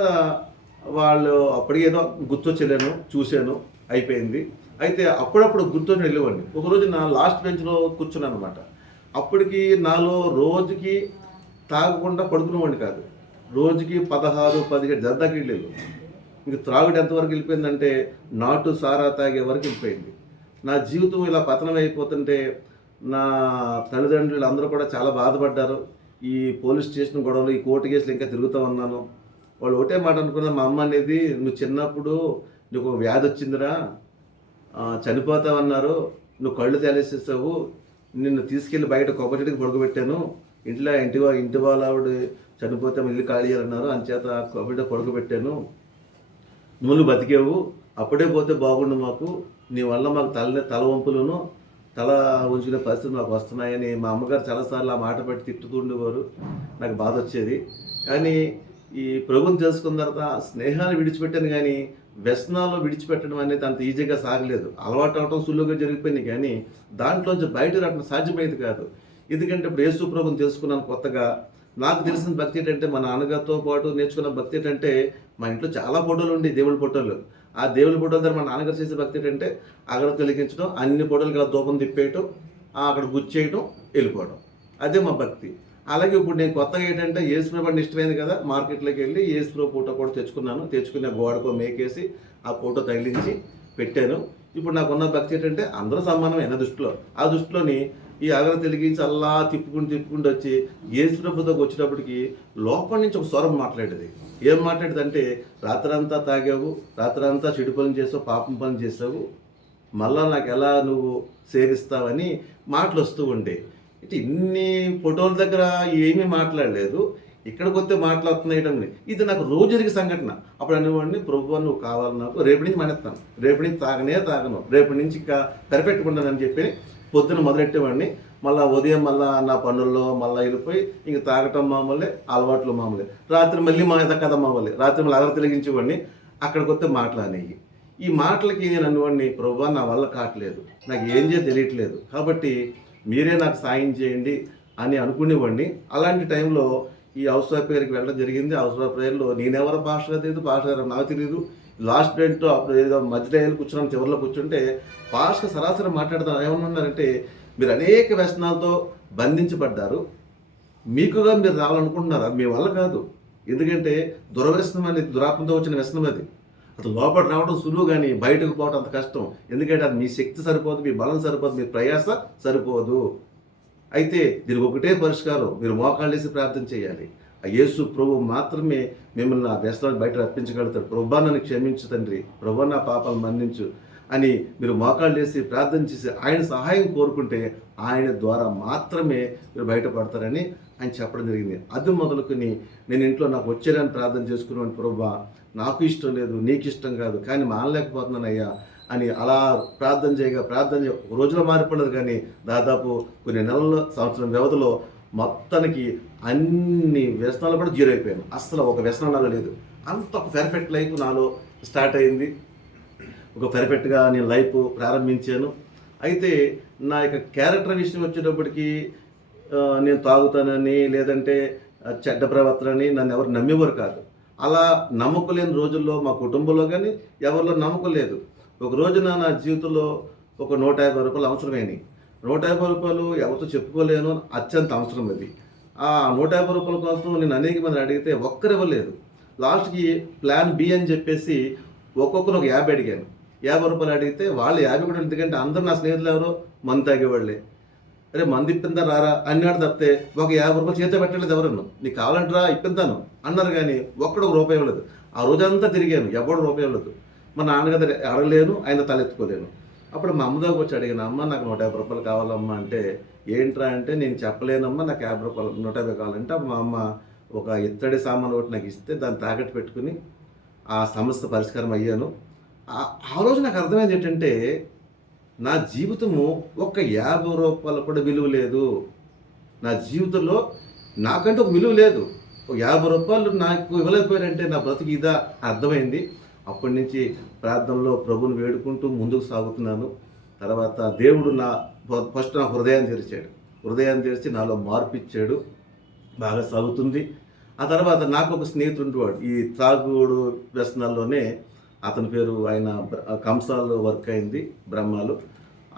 వాళ్ళు అప్పటికి ఏదో గుర్తొచ్చి వెళ్ళాను, చూశాను, అయిపోయింది. అయితే అప్పుడప్పుడు గుర్తొచ్చి వెళ్ళేవాడిని. ఒకరోజు నా లాస్ట్ బెంచ్లో కూర్చున్నాను అనమాట. అప్పటికి నాలో రోజుకి తాగకుండా పడుకునేవాడిని కాదు. రోజుకి 16-17 జర్దాకి వెళ్ళేది. ఇంక త్రాగుడు ఎంతవరకు వెళ్ళిపోయిందంటే నాటు సారా తాగే వరకు వెళ్ళిపోయింది. నా జీవితం ఇలా పతనం అయిపోతుంటే నా తల్లిదండ్రులు అందరూ కూడా చాలా బాధపడ్డారు. ఈ పోలీస్ స్టేషన్ గొడవలు, ఈ కోర్టు కేసులు ఇంకా తిరుగుతూ ఉన్నాను. వాళ్ళు ఒకటే మాట అనుకున్నారు, మా అమ్మ అనేది, నువ్వు చిన్నప్పుడు నీకు ఒక వ్యాధి వచ్చిందిరా, చనిపోతావన్నారు, నువ్వు కళ్ళు తేలేసేసావు, నిన్ను తీసుకెళ్ళి బయట కొబ్బరికి పడుకోబెట్టాను, ఇంటి వాళ్ళ ఆవిడ చనిపోతే ఇల్లు ఖాళీ అన్నారు, అంచేత కొబ్బరి పడుకోబెట్టాను, నువ్వు బతికేవు, అప్పుడే పోతే బాగుండు మాకు, నీ వల్ల మాకు తల వంపులను తల ఉంచుకునే పరిస్థితులు మాకు వస్తున్నాయని మా అమ్మగారు చాలాసార్లు ఆ మాట పెట్టి తిట్టుతూ ఉండేవారు. నాకు బాధ వచ్చేది. కానీ ఈ ప్రభుని తెలుసుకున్న తర్వాత స్నేహాన్ని విడిచిపెట్టాను, కానీ వ్యసనాలు విడిచిపెట్టడం అనేది అంత ఈజీగా సాగలేదు. అలవాటు అవడం సులువుగా జరిగిపోయింది, కానీ దాంట్లోంచి బయట రావడం సాధ్యమైంది కాదు. ఎందుకంటే ఇప్పుడు యేసు ప్రభువుని తెలుసుకున్నాను కొత్తగా. నాకు తెలిసిన భక్తి ఏంటంటే, మా నాన్నగారితో పాటు నేర్చుకున్న భక్తి ఏంటంటే, మా ఇంట్లో చాలా ఫోటోలు ఉండి, దేవుడి ఫోటోలు. ఆ దేవుడి ఫోటోల దగ్గర మా నాన్నగారు చేసే భక్తి ఏంటంటే, అగరత్తి వెలిగించడం, అన్ని ఫోటోలకి అలా ధూపం తిప్పేయటం, అక్కడ గుచ్చేయటం, వెళ్ళిపోవడం. అదే మా భక్తి. అలాగే ఇప్పుడు నేను కొత్తగా ఏంటంటే, యేసుప్రభు అంటే ఇష్టమైంది కదా, మార్కెట్లోకి వెళ్ళి యేసుప్రభు ఫోటో కూడా తెచ్చుకున్నాను. తెచ్చుకునే గోడకో మేకేసి ఆ ఫోటో తగిలించి పెట్టాను. ఇప్పుడు నాకున్న భక్తి ఏంటంటే, అందరూ సమానమే నా దృష్టిలో. ఆ దృష్టిలోని ఈ అగరత్తి వెలిగించి అలా తిప్పుకుంటూ వచ్చి యేసుప్రభుతోకి వచ్చేటప్పటికి లోపల నుంచి ఒక స్వరం మాట్లాడేది. ఏం మాట్లాడేదంటే, రాత్రంతా తాగావు, రాత్రంతా చెడు పనులు చేసావు, పాపం పనులు చేసావు, మళ్ళా నాకు ఎలా నువ్వు సేవిస్తావని మాటలు వస్తూ ఉండే. ఇటు ఇన్ని ఫోటోల దగ్గర ఏమీ మాట్లాడలేదు, ఇక్కడికి వస్తే మాట్లాడుతున్నాయి. ఇది నాకు రోజు జరిగే సంఘటన. అప్పుడు అనేవాడిని, ప్రభు నువ్వు కావాలి నాకు, రేపటి నుంచి మానేస్తాను, రేపటి నుంచి తాగను, రేపటి నుంచి ఇంకా పెరపెట్టుకుంటానని చెప్పి పొద్దున మొదలెట్టేవాడిని. మళ్ళీ ఉదయం మళ్ళీ నా పనుల్లో మళ్ళీ వెళ్ళిపోయి ఇంక తాగటం మామూలే, అలవాట్లు మామూలే. రాత్రి మళ్ళీ మా కథ మామూలే, రాత్రి మళ్ళీ అగర తిరిగించేవాడిని. అక్కడికి వస్తే మాటలనేవి. ఈ మాటలకి నేను అనేవాడిని, ప్రభు నా వల్ల కావట్లేదు, నాకు ఏం చేయాలో తెలియట్లేదు, కాబట్టి మీరే నాకు సాయం చేయండి అని అనుకునేవాడిని. అలాంటి టైంలో ఈ హౌస్ ఆఫ్ ప్రేయర్కి వెళ్ళడం జరిగింది. హౌస్ ఆఫ్ ప్రేయర్లో నేనెవరో పాస్టర్ తెలియదు, పాస్టర్ గారు నాకు తెలియదు. లాస్ట్ డేట్లో అప్పుడు ఏదో మధ్యలో వెళ్ళి కూర్చున్నాను, చివరిలో కూర్చుంటే పాస్టర్ సరాసరి మాట్లాడతాను. ఏమన్నారంటే, మీరు అనేక వ్యసనాలతో బంధించబడ్డారు, మీకుగా మీరు రావాలనుకుంటున్నారు, అది మీ వల్ల కాదు. ఎందుకంటే దురవ్యసనం అనేది దురాత్మతో వచ్చిన వ్యసనం. అది అసలు లోపల రావడం సులువు, కానీ బయటకు పోవడం అంత కష్టం. ఎందుకంటే అది మీ శక్తి సరిపోదు, మీ బలం సరిపోదు, మీ ప్రయాస సరిపోదు. అయితే దీనికి ఒకటే పరిష్కారం, మీరు మోకాళ్ళు వేసి ప్రార్థన చేయాలి. ఆ యేసు ప్రభు మాత్రమే మిమ్మల్ని ఆ వ్యసనాలు బయట రప్పించగలుగుతాడు. ప్రభా నన్ను క్షమించు తండ్రి, ప్రభా నా పాపాలు మన్నించు అని మీరు మోకాళ్ళు వేసి ప్రార్థన చేసి ఆయన సహాయం కోరుకుంటే ఆయన ద్వారా మాత్రమే మీరు బయటపడతారని ఆయన చెప్పడం జరిగింది. అది మొదలుకొని నేను ఇంట్లో నాకు వచ్చారని ప్రార్థన చేసుకున్నాను, ప్రభా నాకు ఇష్టం లేదు, నీకు ఇష్టం కాదు, కానీ మానలేకపోతున్నాను అయ్యా అని అలా ప్రార్థన ఒక రోజులో మారిపోలేదు, కానీ దాదాపు కొన్ని నెలల సంవత్సరం వ్యవధిలో మొత్తానికి అన్ని వ్యసనాలు కూడా జీరో అయిపోయాను. అసలు ఒక వ్యసనం నాలో లేదు. అంత ఒక పెర్ఫెక్ట్ లైఫ్ నాలో స్టార్ట్ అయింది. ఒక పెర్ఫెక్ట్గా నేను లైఫ్ ప్రారంభించాను. అయితే నా యొక్క క్యారెక్టర్ విషయం వచ్చేటప్పటికి నేను తాగుతానని లేదంటే చెడ్డ ప్రవర్తనని నన్ను ఎవరు నమ్మేవారు కాదు. అలా నమ్మకలేని రోజుల్లో మా కుటుంబంలో కానీ ఎవరిలో నమ్మకం లేదు. ఒక రోజున నా జీవితంలో ఒక 150 రూపాయలు అవసరమైనవి. 150 రూపాయలు ఎవరితో చెప్పుకోలేను, అత్యంత అవసరం అది. ఆ 150 రూపాయల కోసం నేను అనేక మంది అడిగితే ఒక్కరు ఇవ్వలేదు. లాస్ట్కి ప్లాన్ బి అని చెప్పేసి ఒక్కొక్కరు ఒక 50 అడిగాను. 50 రూపాయలు అడిగితే వాళ్ళు 50 కూడా, ఎందుకంటే అందరూ నా స్నేహితులు ఎవరో మందు తాగేవాళ్ళే. అరే మంది ఇప్పిందా రారా అన్నాడు తప్పితే ఒక 50 రూపాయలు చేతితో పెట్టలేదు. ఎవరన్నా నీకు కావాలంటారా ఇప్పింతాను అన్నారు, కానీ ఒక్కడు ఒక రూపాయి ఇవ్వలేదు. ఆ రోజంతా తిరిగాను, ఎవడు రూపాయి ఇవ్వలేదు. మా నాన్నగారు అడగలేను, ఆయన తలెత్తుకోలేను. అప్పుడు మా అమ్మ దగ్గర వచ్చి అడిగిన, అమ్మ నాకు 150 రూపాయలు కావాలమ్మా అంటే, ఏంట్రా అంటే, నేను చెప్పలేనమ్మా నాకు 50 రూపాయలు 150 కావాలంటే, మా అమ్మ ఒక ఇత్తడి సామాను ఒకటి నాకు ఇస్తే దాన్ని తాకట్టు పెట్టుకుని ఆ సమస్య పరిష్కారం అయ్యాను. ఆ రోజు నాకు అర్థమైంది ఏంటంటే, నా జీవితము ఒక్క 50 రూపాయలు కూడా విలువ లేదు. నా జీవితంలో నాకంటే ఒక విలువ లేదు. ఒక 50 రూపాయలు నాకు ఇవ్వలేకపోయారంటే నా బ్రతుకు ఇదా అర్థమైంది. అప్పటి నుంచి ప్రార్థనలో ప్రభుని వేడుకుంటూ ముందుకు సాగుతున్నాను. తర్వాత దేవుడు ఫస్ట్ నా హృదయాన్ని తెరిచి నాలో మార్పు ఇచ్చాడు. బాగా సాగుతుంది. ఆ తర్వాత నాకు ఒక స్నేహితుడు ఉండేవాడు ఈ త్రాగుడు వ్యసనాల్లోనే. అతని పేరు, ఆయన కంసాల్లో వర్క్ అయింది, బ్రహ్మాలు.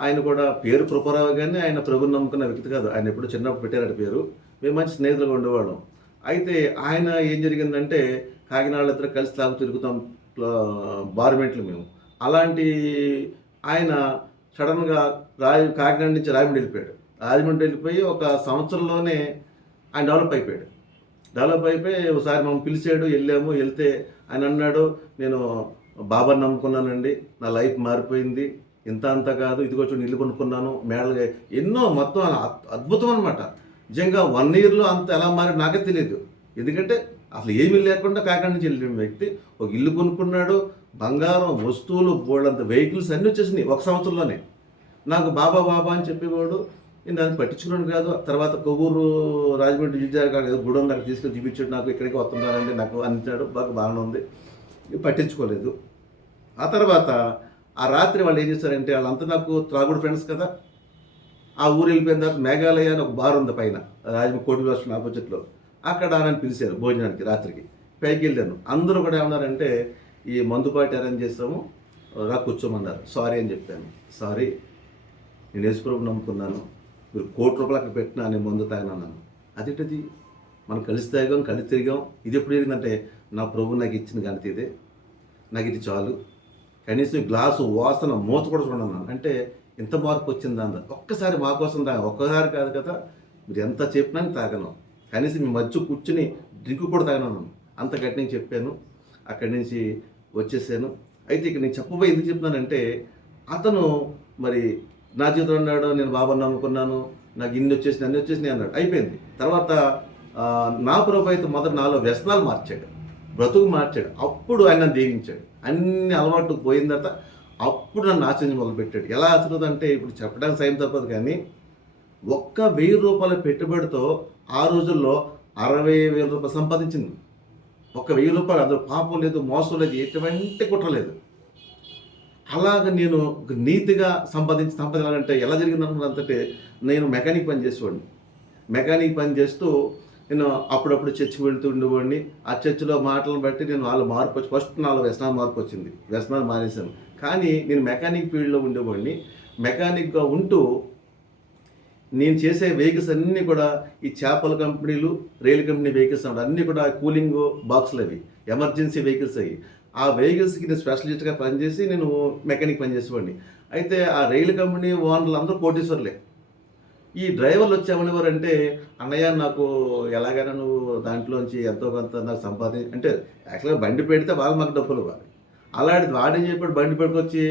ఆయన కూడా పేరు కృపారావు, కానీ ఆయన ప్రభుని నమ్ముకున్న వ్యక్తి కాదు. ఆయన ఎప్పుడు చిన్నప్పుడు పెట్టారట పేరు. మేము మంచి స్నేహితులుగా ఉండేవాళ్ళం. అయితే ఆయన ఏం జరిగిందంటే, కాకినాడలో ఇద్దరు కలిసి తాగు తిరుగుతాం, బార్మెంట్లు మేము. అలాంటి ఆయన సడన్గా కాకినాడ నుంచి రాజమండ్రి వెళ్ళిపోయాడు. రాజమండ్రి వెళ్ళిపోయి ఒక సంవత్సరంలోనే ఆయన డెవలప్ అయిపోయి ఒకసారి మమ్మల్ని పిలిచాడు, వెళ్తే ఆయన అన్నాడు, నేను బాబాని నమ్ముకున్నానండి, నా లైఫ్ మారిపోయింది, ఇంత అంత కాదు, ఇదిగో చూడండి ఇల్లు కొనుక్కున్నాను, మేడలుగా ఎన్నో, మొత్తం అద్భుతం అనమాట. నిజంగా 1 ఇయర్లో అంత ఎలా మారి నాకే తెలియదు. ఎందుకంటే అసలు ఏమీ లేకుండా కాకినాడ నుంచి వెళ్ళిన వ్యక్తి ఒక ఇల్లు కొనుక్కున్నాడు, బంగారం, వస్తువులు, బోళ్ళంత వెహికల్స్ అన్నీ వచ్చేసినాయి ఒక సంవత్సరంలోనే. నాకు బాబా అని చెప్పేవాడు, నేను దాన్ని పట్టించుకున్నాను కాదు. తర్వాత కొవ్వూరు రాజమండ్రి విజయనగరం ఏదో గుడి ఉంది, అక్కడ తీసుకొని చూపించాడు, నాకు ఇక్కడికి వస్తున్నానండి నాకు అంటాడు, బాగానే ఉంది, పట్టించుకోలేదు. ఆ తర్వాత ఆ రాత్రి వాళ్ళు ఏం చేశారంటే వాళ్ళంతా నాకు త్రాగుడు ఫ్రెండ్స్ కదా, ఆ ఊరు వెళ్ళిపోయిన తర్వాత మేఘాలయ అని ఒక బార్ ఉంది పైన కోటి వర్షం ఆపోజిట్లో, అక్కడ నన్ను పిలిచారు భోజనానికి రాత్రికి. పైకి వెళ్ళాను. అందరూ కూడా ఏమన్నారంటే ఈ మందుపాటి అరేంజ్ చేస్తాము రా కూర్చోమన్నారు. సారీ అని చెప్పాను. సారీ, నేను యేసుప్రభు నమ్ముకున్నాను, మీరు ₹1,00,00,000 అక్కడ పెట్టినా నేను మందు తాగినాను. అదేంటిది, మనం కలిసి తాగాం, కలిసి తిరిగాం, ఇది ఎప్పుడు జరిగిందంటే నా ప్రభు నాకు ఇచ్చిన ఘనత ఇదే, నాకు ఇది చాలు, కనీసం గ్లాసు వాసన మూత కూడా చూడన్నాను. అంటే ఎంత మార్పు వచ్చిందా అంద. ఒక్కసారి మా కోసం తాగా, ఒక్కసారి కాదు కదా, మీరు ఎంత చెప్పినా తాగను, కనీసం మీ మధ్య కూర్చుని డ్రింక్ కూడా తాగను, అంత గట్టిగా చెప్పాను. అక్కడి నుంచి వచ్చేసాను. అయితే ఇక్కడ నేను చెప్పబోయి ఎందుకు చెప్తున్నానంటే, అతను మరి నా జీవితంలో అన్నాడు, నేను బాబాను నమ్ముకున్నాను, నాకు ఇన్ని వచ్చేసి అన్ని వచ్చేసినాయి అన్నాడు. అయిపోయింది. తర్వాత నా ప్రభు అయితే మొదట నాలో వ్యసనాలు మార్చాడు, బ్రతుకు మార్చాడు. అప్పుడు ఆయన నన్ను దీవించాడు. అన్ని అలవాట్లు పోయిన తర్వాత అప్పుడు నన్ను ఆచరించ మొదలుపెట్టాడు. ఎలా ఆచరించదు అంటే ఇప్పుడు చెప్పడానికి సైన్ తప్పదు, కానీ ఒక్క ₹1,000 పెట్టుబడితో ఆ రోజుల్లో ₹60,000 సంపాదించింది. ఒక ₹1,000, అందులో పాపం లేదు, మోసం లేదు, ఎటువంటి కుట్ర లేదు. అలాగ నేను నీతిగా సంపాదించాలంటే ఎలా జరిగింది అనుకున్నంటే, నేను మెకానిక్ పని చేసేవాడిని. మెకానిక్ పని చేస్తూ నేను అప్పుడప్పుడు చర్చికి వెళ్తూ ఉండేవాడిని. ఆ చర్చిలో మాటలను బట్టి నేను వాళ్ళు మార్పు వచ్చి, ఫస్ట్ నాలో వ్యసనాలు మార్పు వచ్చింది, వ్యసనాలు మానేశాను. కానీ నేను మెకానిక్ ఫీల్డ్లో ఉండేవాడిని. మెకానిక్గా ఉంటూ నేను చేసే వెహికల్స్ అన్నీ కూడా ఈ చేపల కంపెనీలు, రైలు కంపెనీ వెహికల్స్ అన్నీ కూడా కూలింగ్ బాక్సులు, అవి ఎమర్జెన్సీ వెహికల్స్ అవి. ఆ వెహికల్స్కి నేను స్పెషలిస్ట్గా పనిచేసి నేను మెకానిక్ పనిచేసేవాడిని. అయితే ఆ రైలు కంపెనీ ఓనర్లు అందరూ కోటీశ్వర్లే. ఈ డ్రైవర్లు వచ్చేమనేవారంటే, అన్నయ్య నాకు ఎలాగైనా నువ్వు దాంట్లోంచి ఎంతో కొంత నాకు అంటే యాక్చువల్గా బండి పెడితే వాళ్ళు మాకు డబ్బులు ఇవ్వాలి. అలాంటిది వాడేం చెప్పాడు, బండి పెట్టుకొచ్చి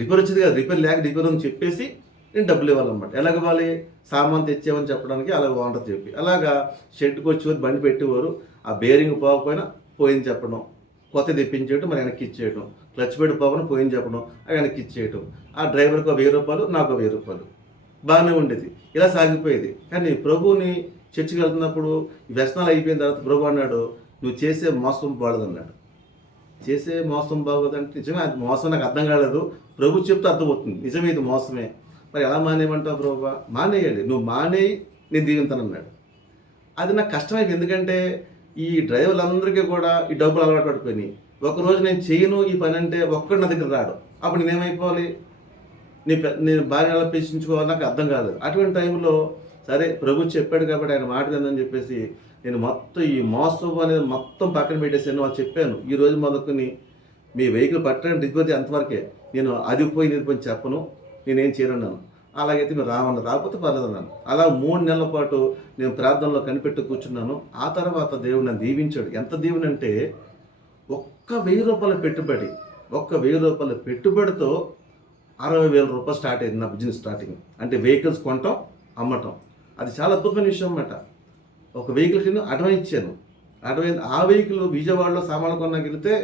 రిపేర్ వచ్చింది కదా, రిపేర్ లేక రిపేర్ అని చెప్పేసి నేను డబ్బులు ఇవ్వాలన్నమాట. ఎలాగ ఇవ్వాలి, సామాన్ తెచ్చామని చెప్పడానికి అలాగ ఓనర్ చెప్పి, అలాగా షెడ్కి వచ్చేవారు, బండి పెట్టేవారు, ఆ బేరింగ్ పోకపోయినా పోయింది చెప్పడం, కొత్త తెప్పించేయటం, మరి వెనక్కి ఇచ్చేయటం, క్లచ్ పెట్టి పోకుండా పోయింది చెప్పడం, అది వెనక్కి ఇచ్చేయటం. ఆ డ్రైవర్కి ₹1,000, నాకు ₹1,000, బాగానే ఉండేది. ఇలా సాగిపోయేది. కానీ ప్రభువుని చర్చికి వెళ్తున్నప్పుడు వ్యసనాలు అయిపోయిన తర్వాత ప్రభు అన్నాడు, నువ్వు చేసే మోసం బాగోదన్నాడు. చేసే మోసం బాగోదంటే నిజమే, అది మోసం నాకు అర్థం కాలేదు, ప్రభు చెప్తే అర్థమవుతుంది, నిజమే ఇది మోసమే. మరి ఎలా మానేయమంటావు ప్రభు? మానేయాలి, నువ్వు మానేయి, నేను దీవింతానన్నాడు. అది నాకు కష్టమైంది. ఎందుకంటే ఈ డ్రైవర్లందరికీ కూడా ఈ డబ్బులు అలవాటు పడిపోయినాయి. ఒకరోజు నేను చేయను ఈ పని అంటే ఒక్కడు నా దగ్గర రాడు. అప్పుడు నేనేమైపోవాలి, నేను భార్య ఎలా పెంచుకోవాలి, నాకు అర్థం కాలేదు. అటువంటి టైంలో సరే ప్రభు చెప్పాడు కాబట్టి ఆయన మాట విందని చెప్పేసి నేను మొత్తం ఈ మోసం అనేది మొత్తం పక్కన పెట్టేసాను. వాళ్ళు చెప్పాను, ఈ రోజు మొదలుకొని మీ వెహికల్ పట్టడానికి దిగిపోతే అంతవరకే, నేను అది పోయి ఇది పోయి చెప్పను, నేనేం చేయనున్నాను. అలాగైతే మీరు రావన్నారు, రాకపోతే పర్లేదన్నాను. అలా 3 నెలల పాటు నేను ప్రార్థనలో కనిపెట్టి కూర్చున్నాను. ఆ తర్వాత దేవుడు నన్ను దీవించాడు. ఎంత దీవెనంటే, ఒక్క ₹1,000 పెట్టుబడి, ఒక్క ₹1,000 పెట్టుబడితో ₹60,000 స్టార్ట్ అయింది నా బిజినెస్ స్టార్టింగ్. అంటే వెహికల్స్ కొనటం, అమ్మటం. అది చాలా అద్భుతమైన విషయం అన్నమాట. ఒక వెహికల్కి నేను అడ్వాన్స్ ఇచ్చాను. అడ్వాన్స్ ఆ వెహికల్ విజయవాడలో సామాన్లు కొన్నాకి వెళితే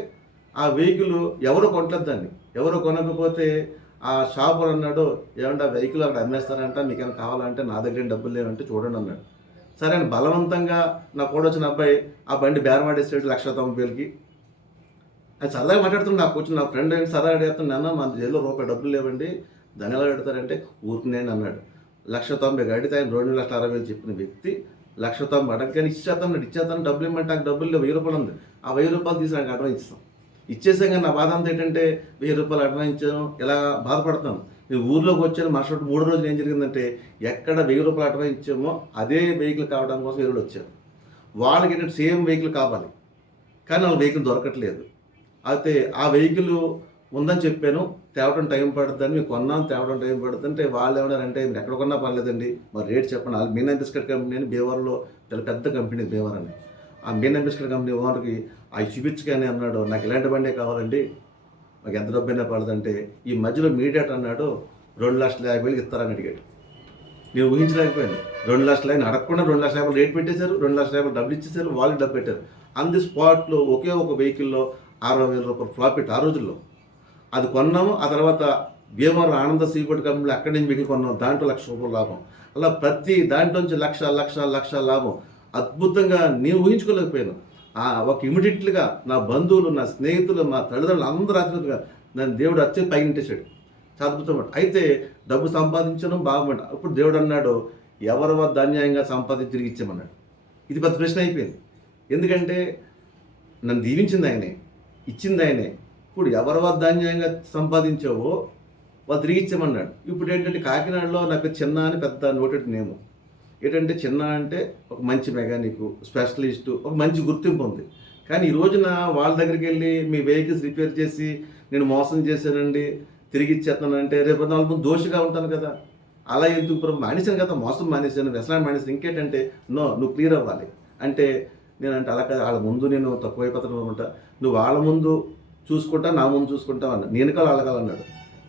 ఆ వెహికల్ ఎవరో కొనట్లేదు దాన్ని. ఎవరో కొనకపోతే ఆ షాప్ అన్నాడు, ఏమంటే ఆ వెహికల్ అక్కడ అమ్మేస్తారంట, మీకేమైనా కావాలంటే నా దగ్గర డబ్బులు లేవంటే చూడండి అన్నాడు. సరే అని బలవంతంగా నా కూడా వచ్చిన అబ్బాయి ఆ బండి బేరమాడేసాడు ₹1,90,000కి. అది సరదాగా మాట్లాడుతున్నాడు. నాకు వచ్చిన నా ఫ్రెండ్ ఏంటి సరదాగా అడుగుతాను, నాన్న మన జైల్లో ₹1 డబ్బులు లేవండి, దాని ఎలా అడుగుతారంటే ఊరుకునేయండి అన్నాడు. ₹1,90,000 అడిగితే ఆయన ₹2,60,000 చెప్పిన వ్యక్తి ₹1,90,000 అడగగానే ఇచ్చేస్తాను డబ్బులు ఇవ్వమంటే నాకు డబ్బులు లేవు, ₹1,000 ఉంది. ఆ ₹1,000 తీసి నాకు అడ్వాన్స్ ఇస్తాం. ఇచ్చేసాం. కానీ నా బాధ అంతా ఏంటంటే ₹1,000 అడ్వాన్స్ ఇచ్చాను, ఇలా బాధపడతాను. నేను ఊర్లోకి వచ్చాను. మరుసటి 3 రోజులు ఏం జరిగిందంటే, ఎక్కడ ₹1,000 అడ్వాన్స్ ఇచ్చామో అదే వెహికల్ కావడం కోసం ఎవరు వచ్చారు. వాళ్ళకి ఏంటంటే సేమ్ వెహికల్ కావాలి, కానీ వాళ్ళ వెహికల్ దొరకట్లేదు. అయితే ఆ వెహికల్ ఉందని చెప్పాను, తేవడం టైం పడుతుందని, మేము కొన్నాను, తేవడం టైం పడుతుంది అంటే వాళ్ళు ఏమన్నారంటే, మీరు ఎక్కడ కొన్నా పర్లేదండి, మరి రేట్ చెప్పండి. వాళ్ళు మీనా బిస్కెట్ కంపెనీ అని భీమవరంలో చాలా పెద్ద కంపెనీ భీమవరం అని. ఆ మీనా బిస్కెట్ కంపెనీ ఓనర్కి అవి చూపించగానే అన్నాడు, నాకు ఇలాంటి బండే కావాలండి, మాకు ఎంత డబ్బైనా పడదంటే, ఈ మధ్యలో మీడియాట్ అన్నాడు ₹2,50,000 ఇస్తారని అడిగాడు. నేను ఊహించలేకపోయాను. 2,50,000 అడగకుండా ₹2,50,000 రేట్ పెట్టేశారు, ₹2,50,000 డబ్బులు ఇచ్చేసారు, వాళ్ళు డబ్బు పెట్టారు. ఆన్ ది స్పాట్లో ఒకే ఒక వెహికల్లో ₹60,000 ప్రాఫిట్ ఆ రోజుల్లో. అది కొన్నాము. ఆ తర్వాత భీమవరం ఆనంద సీపోర్ట్ కంపెనీలో అక్కడి నుంచి వెహికల్ కొన్నాము, దాంట్లో ₹1,00,000 లాభం. అలా ప్రతి దాంట్లోంచి లక్ష లాభం. అద్భుతంగా నేను ఊహించుకోలేకపోయాను. ఒక ఇమీడియట్గా నా బంధువులు, నా స్నేహితులు, మా తల్లిదండ్రులు అందరూ అద్భుతంగా నన్ను దేవుడు వచ్చి పైకి ఇంటేశాడు. చాలా అద్భుతం. అయితే డబ్బు సంపాదించడం బాగుంట. అప్పుడు దేవుడు అన్నాడు, ఎవరి వద్ద అన్యాయంగా సంపాదించి తిరిగి ఇచ్చామన్నాడు. ఇది పెద్ద ప్రశ్న అయిపోయింది. ఎందుకంటే నన్ను దీవించింది ఆయనే, ఇచ్చింది ఆయనే. ఇప్పుడు ఎవరి వద్ద అన్యాయంగా సంపాదించావో వాళ్ళు తిరిగి ఇచ్చామన్నాడు. ఇప్పుడు ఏంటంటే కాకినాడలో నాకు చిన్న అని పెద్ద నోటెడ్ నేమ్. ఏంటంటే చిన్న అంటే ఒక మంచి మెకానిక్, స్పెషలిస్టు, ఒక మంచి గుర్తింపు ఉంది. కానీ ఈ రోజున వాళ్ళ దగ్గరికి వెళ్ళి మీ వెహికల్స్ రిపేర్ చేసి నేను మోసం చేశానండి, తిరిగి ఇచ్చేస్తానంటే రేపు వాళ్ళ ముందు దోషిగా ఉంటాను కదా. అలా ఎందుకు ఇప్పుడు మానేశాను కదా, మోసం మానేశాను, వ్యసనాన్ని మానేశాను. ఇంకేంటంటే నువ్వు క్లియర్ అవ్వాలి అంటే నేనంటే అలా కదా, వాళ్ళ ముందు నేను తక్కువైపోతాను అనమాట. నువ్వు వాళ్ళ ముందు చూసుకుంటా, నా ముందు చూసుకుంటావు అన్న. నేను కాదు అడగాలన్నాడు.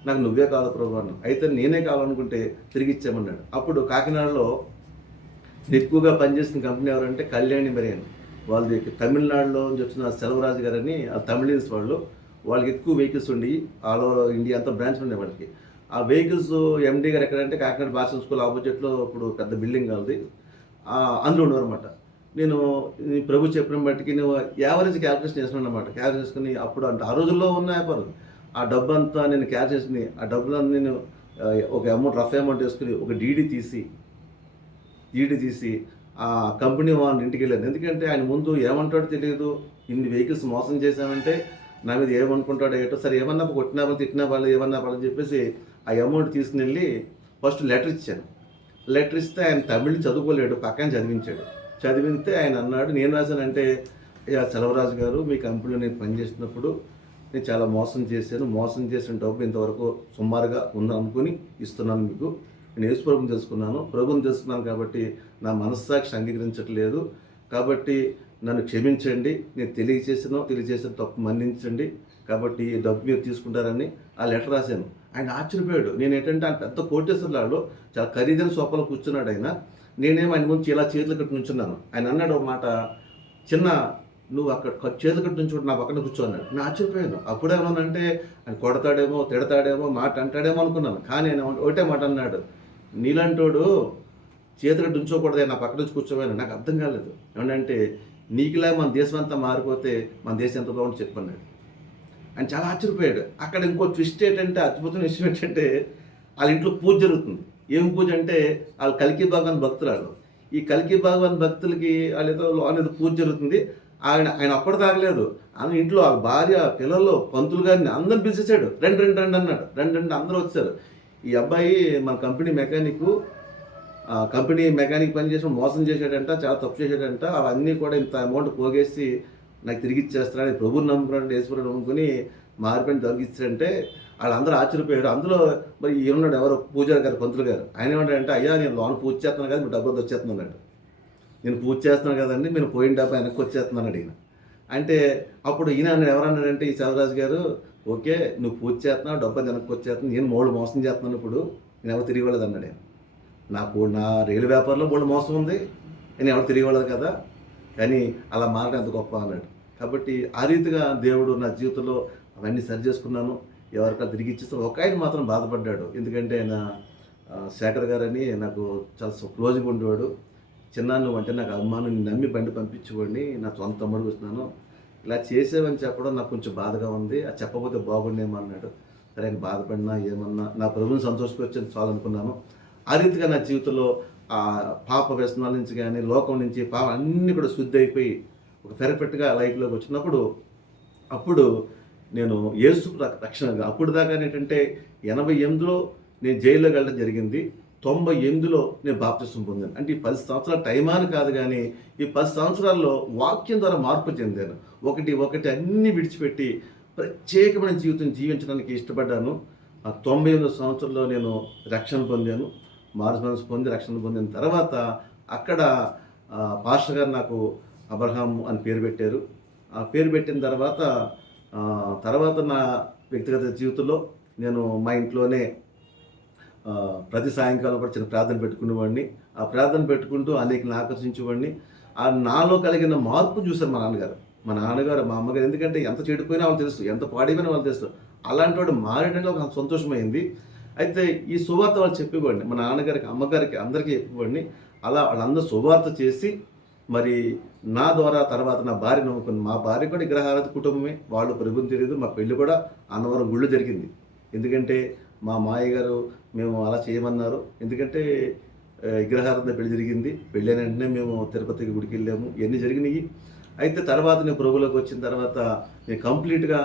నాకు నువ్వే కాదు ప్రభు అన్న. అయితే నేనే కావాలనుకుంటే తిరిగి ఇచ్చామన్నాడు. అప్పుడు కాకినాడలో ఎక్కువగా పనిచేసిన కంపెనీ ఎవరంటే కళ్యాణి మెరైన్. వాళ్ళది తమిళనాడులో నుంచి వచ్చిన సెలవరాజు గారని ఆ తమిళన్స్ వాళ్ళకి ఎక్కువ వెహికల్స్ ఉండి ఆల్ ఓవర్ ఇండియా అంతా బ్రాంచ్ ఉండే వాళ్ళకి. ఆ వెహికల్స్ ఎండీ గారు ఎక్కడంటే కాకినాడ భాష స్కూల్ ఆపోజిట్లో ఇప్పుడు పెద్ద బిల్డింగ్ ఉంది, అందులో ఉండేవారన్నమాట. నేను ప్రభు చెప్పిన బట్టికి నువ్వు యావరేజ్ క్యాల్కులేషన్ చేస్తున్నాను అనమాట. క్యాల్కులేట్ చేసుకుని అప్పుడు అంటే ఆ రోజుల్లో ఉన్న వ్యాపారం ఆ డబ్బు అంతా నేను క్యాచ్ చేసుకుని ఆ డబ్బులన్నీ నేను ఒక అమౌంట్ రఫ్ అమౌంట్ వేసుకుని ఒక డీడీ తీసి ఆ కంపెనీ వాళ్ళ ఇంటికి వెళ్ళాను. ఎందుకంటే ఆయన ముందు ఏమంటాడో తెలియదు. ఇన్ని వెహికల్స్ మోసం చేశామంటే నా మీద ఏమనుకుంటాడో ఏటో, సరే ఏమన్నా కొట్టినా వాళ్ళు తిట్టినా వాళ్ళు ఏమన్నా వాళ్ళని చెప్పేసి ఆ అమౌంట్ తీసుకుని వెళ్ళి ఫస్ట్ లెటర్ ఇచ్చాను. లెటర్ ఇస్తే ఆయన తమిళ్ చదువుకోలేడు, పక్కన చదివితే ఆయన అన్నాడు, నేను రాశానంటే సెలవరాజు గారు మీ కంపెనీలో నేను పనిచేసినప్పుడు నేను చాలా మోసం చేసిన డబ్బు ఇంతవరకు సుమారుగా ఉందనుకుని ఇస్తున్నాను మీకు. నేను యేసు ప్రభుని తెలుసుకున్నాను కాబట్టి నా మనస్సాక్షి అంగీకరించట్లేదు. కాబట్టి నన్ను క్షమించండి, నేను తెలియచేసిన తప్పు మన్నించండి, కాబట్టి ఈ డబ్బు మీరు తీసుకుంటారని ఆ లెటర్ రాశాను. ఆయన ఆశ్చర్యపోయాడు. నేను ఏంటంటే ఆయన పెద్ద కోటేశ్వరులాడు చాలా ఖరీదైన సోఫాలో కూర్చున్నాడు ఆయన. నేనేమో ఆయన ముందు ఇలా చేతులు కట్టి నుంచున్నాను. ఆయన అన్నాడు ఒక మాట, చిన్న నువ్వు అక్కడ చేతులు కట్టి నుంచి నా పక్కన కూర్చోన్నాడు. నేను ఆశ్చర్యపోయాను. అప్పుడేమోనంటే ఆయన కొడతాడేమో, తిడతాడేమో, మాట అంటాడేమో అనుకున్నాను. కానీ ఆయన ఒకటే మాట అన్నాడు, నీలాంటోడు చేతులు ఉంచకూడదు, నా పక్కన నుంచి కూర్చోమని. నాకు అర్థం కాలేదు. ఏమంటే నీకులా మన దేశం అంతా మారిపోతే మన దేశం ఎంత బాగుంటుంది చెప్పన్నాడు. ఆయన చాలా ఆశ్చర్యపోయాడు. అక్కడ ఇంకో ట్విస్ట్ ఏంటంటే, అద్భుతమైన విషయం ఏంటంటే వాళ్ళ ఇంట్లో పూజ జరుగుతుంది. ఏం పూజ అంటే వాళ్ళు కల్కి భగవాన్ భక్తురాలు. ఈ కల్కి భగవాన్ భక్తులకి వాళ్ళేదో లోనేదో పూజ జరుగుతుంది. ఆయన ఒక్కడు తాగలేదు. ఆయన ఇంట్లో వాళ్ళ భార్య, పిల్లలు, పంతులు గారిని అందరిని పిలిచేశాడు. రండి అన్నాడు. రండి అందరూ వచ్చారు. ఈ అబ్బాయి మన కంపెనీ మెకానిక్ పని చేసి మోసం చేశాడంట, చాలా తప్పు చేశాడంట, అవన్నీ కూడా ఇంత అమౌంట్ పోగేసి నాకు తిరిగి ఇచ్చేస్తాడని ప్రభువుని నమ్ముకున్నాడు, ఈశ్వరుడు నమ్ముకుని మారిపోయిన తొలగిచ్చాడంటే వాళ్ళందరూ ఆశ్చర్యపోయారు. అందులో మరి ఏమన్నాడు, ఎవరో పూజారి గారు, పంతులు గారు, ఆయన ఏమంటాడంటే, అయ్యా నేను లోన్ పూజ చేస్తున్నాను కదా, మీరు డబ్బులు వచ్చేస్తున్నాడు. నేను పూజ చేస్తున్నాను కదండి, నేను పోయిన డబ్బు వెనక్కి వచ్చేస్తున్నాను అడిగిన. అంటే అప్పుడు ఈయన అన్నాడు, ఎవరన్నాడంటే ఈ సెలవరాజు గారు, ఓకే నువ్వు పూజ చేస్తున్నావు, డబ్బు వెనక్కి వచ్చేస్తున్నావు, నేను మూడు మోసం చేస్తున్నాను, ఇప్పుడు నేను ఎవరు తిరిగి వెళ్ళదు అన్నాడు. నా రైలు వ్యాపారంలో మూడు మోసం ఉంది, నేను ఎవరు తిరిగి వెళ్ళదు కదా, కానీ అలా మారడం ఎంత గొప్ప అన్నాడు. కాబట్టి ఆ రీతిగా దేవుడు నా జీవితంలో అవన్నీ సరి చేసుకున్నాను. ఎవరికైనా తిరిగి ఇచ్చేస్తే ఒక ఆయన మాత్రం బాధపడ్డాడు. ఎందుకంటే ఆయన శేఖర్ గారని నాకు చాలా క్లోజ్గా ఉండేవాడు. చిన్న నువ్వు అంటే నాకు అభిమానం, నమ్మి బండి పంపించేవాడిని, నా సొంత తమ్ముడు వస్తున్నాను, ఇలా చేసేవని చెప్పడం నాకు కొంచెం బాధగా ఉంది, అది చెప్పకపోతే బాగుండేమో అన్నాడు. సరే ఆయన బాధపడినా ఏమన్నా నా ప్రభుని సంతోషపరిచేది చాలు అనుకున్నాను. ఆ రీతిగా నా జీవితంలో ఆ పాప వ్యసనాల నుంచి కానీ లోకం నుంచి పాప అన్నీ కూడా శుద్ధి అయిపోయి ఒక పెర్ఫెక్ట్గా లైఫ్లోకి వచ్చినప్పుడు అప్పుడు నేను యేసు రక్షణ, అప్పుడు దాకా ఏంటంటే 88లో నేను జైల్లోకి వెళ్ళడం జరిగింది. 98లో నేను బాప్తిసం పొందాను. అంటే ఈ 10 సంవత్సరాల టైం అని కాదు, కానీ ఈ 10 సంవత్సరాల్లో వాక్యం ద్వారా మార్పు చెందాను. ఒకటి అన్నీ విడిచిపెట్టి ప్రత్యేకమైన జీవితం జీవించడానికి ఇష్టపడ్డాను. 98 సంవత్సరంలో నేను రక్షణ పొందాను. మనసు పొంది రక్షణ పొందిన తర్వాత అక్కడ పాస్టర్ గారు నాకు అబ్రహాం అని పేరు పెట్టారు. ఆ పేరు పెట్టిన తర్వాత నా వ్యక్తిగత జీవితంలో నేను మా ఇంట్లోనే ప్రతి సాయంకాలం కూడా చిన్న ప్రార్థన పెట్టుకునేవాడిని. ఆ ప్రార్థన పెట్టుకుంటూ అనేకలను ఆకర్షించేవాడిని. ఆ నాలో కలిగిన మార్పు చూశారు మా నాన్నగారు మా అమ్మగారు. ఎందుకంటే ఎంత చెడిపోయినా వాళ్ళు తెలుసు, ఎంత పాడైపోయినా వాళ్ళు తెలుసు. అలాంటి వాడు మారేటంటే ఒక సంతోషమైంది. అయితే ఈ సువార్త వాళ్ళు చెప్పేవాడిని, మా నాన్నగారికి, అమ్మగారికి, అందరికీ చెప్పేవాడిని. అలా వాళ్ళందరూ సువార్త చేసి మరి నా ద్వారా తర్వాత నా భార్య నమ్ముకుంది. మా భార్య కూడా విగ్రహారాధన కుటుంబమే, వాళ్ళు ప్రభుని తెలియదు. మా పెళ్లి కూడా అన్నవరం గుళ్ళు జరిగింది. ఎందుకంటే మా మాయ గారు మేము అలా చేయమన్నారు. ఎందుకంటే విగ్రహారాధన పెళ్లి జరిగింది. పెళ్ళైన వెంటనే మేము తిరుపతికి గుడికి వెళ్ళాము. ఇవన్నీ జరిగినాయి. అయితే తర్వాత నేను ప్రభులోకి వచ్చిన తర్వాత నేను కంప్లీట్గా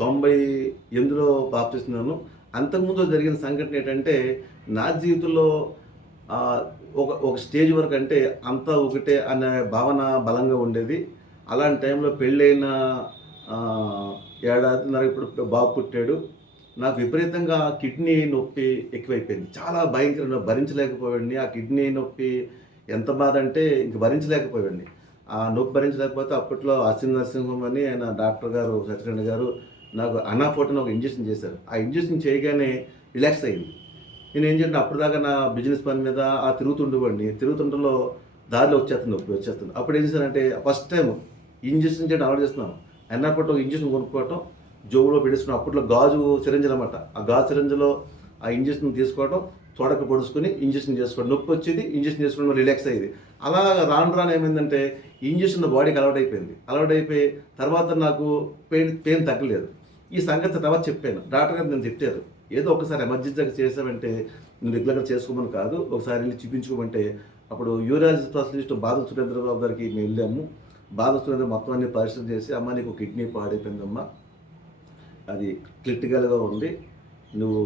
98లో బాప్తిస్తున్నాను. అంతకుముందు జరిగిన సంఘటన ఏంటంటే నా జీవితంలో ఒక స్టేజ్ వరకు అంటే అంతా ఒకటే అనే భావన బలంగా ఉండేది. అలాంటి టైంలో పెళ్ళైన ఏడాదిన్నర ఇప్పుడు బాబు పుట్టాడు. నాకు విపరీతంగా కిడ్నీ నొప్పి ఎక్కువైపోయింది. చాలా భయంకరంగా భరించలేకపోయాడిని. ఆ కిడ్నీ నొప్పి ఎంత బాధ అంటే ఇంక భరించలేకపోయాడిని. ఆ నొప్పి భరించలేకపోతే అప్పట్లో అశ్విన్ నర్సింగ్ హోమ్ అని ఆయన డాక్టర్ గారు సత్యనారాయణ గారు నాకు అనాఫోర్టిన్ ఒక ఇంజెక్షన్ చేశారు. ఆ ఇంజెక్షన్ చేయగానే రిలాక్స్ అయింది. నేను ఏం చేయాలంటే అప్పటిదాకా నా బిజినెస్ పని మీద తిరుగుతుండలో దారిలో వచ్చేస్తుంది. అప్పుడు ఏం చేశానంటే ఫస్ట్ టైం ఇంజెక్షన్ చేయడం అలవాటు చేస్తున్నాను. అన్నప్పటి ఒక ఇంజెక్షన్ కొనుక్కోవటం, జోబులో పెట్టేసుకుని అప్పట్లో గాజు సిరంజలు అనమాట. ఆ గాజు సిరంజలో ఆ ఇంజెక్షన్ తీసుకోవడం, తోడక పొడుచుకొని ఇంజెక్షన్ చేసుకోవడం, నొప్పి వచ్చేది, ఇంజెక్షన్ చేసుకోవడం రిలాక్స్ అయ్యేది. అలా రాను ఏమైందంటే ఇంజెక్షన్ బాడీకి అలవాటైపోయి తర్వాత నాకు పెయిన్ తగ్గలేదు. ఈ సంగతి తర్వాత చెప్పాను. డాక్టర్ గారు నేను తిట్టారు. ఏదో ఒకసారి ఎమర్జెన్సీగా చేసామంటే నువ్వు రెగ్యులర్గా చేసుకోమని కాదు, ఒకసారి వెళ్ళి చూపించుకోమంటే అప్పుడు యూరాలజీ స్పెషలిస్ట్ బాధ సురేంద్రబాబు గారికి మేము వెళ్ళాము. బాధ సురేంద్ర మొత్తం అన్ని పరిశీలన చేసి, అమ్మ నీకు కిడ్నీ పాడైపోయిందమ్మా, అది క్రిటికల్గా ఉంది, నువ్వు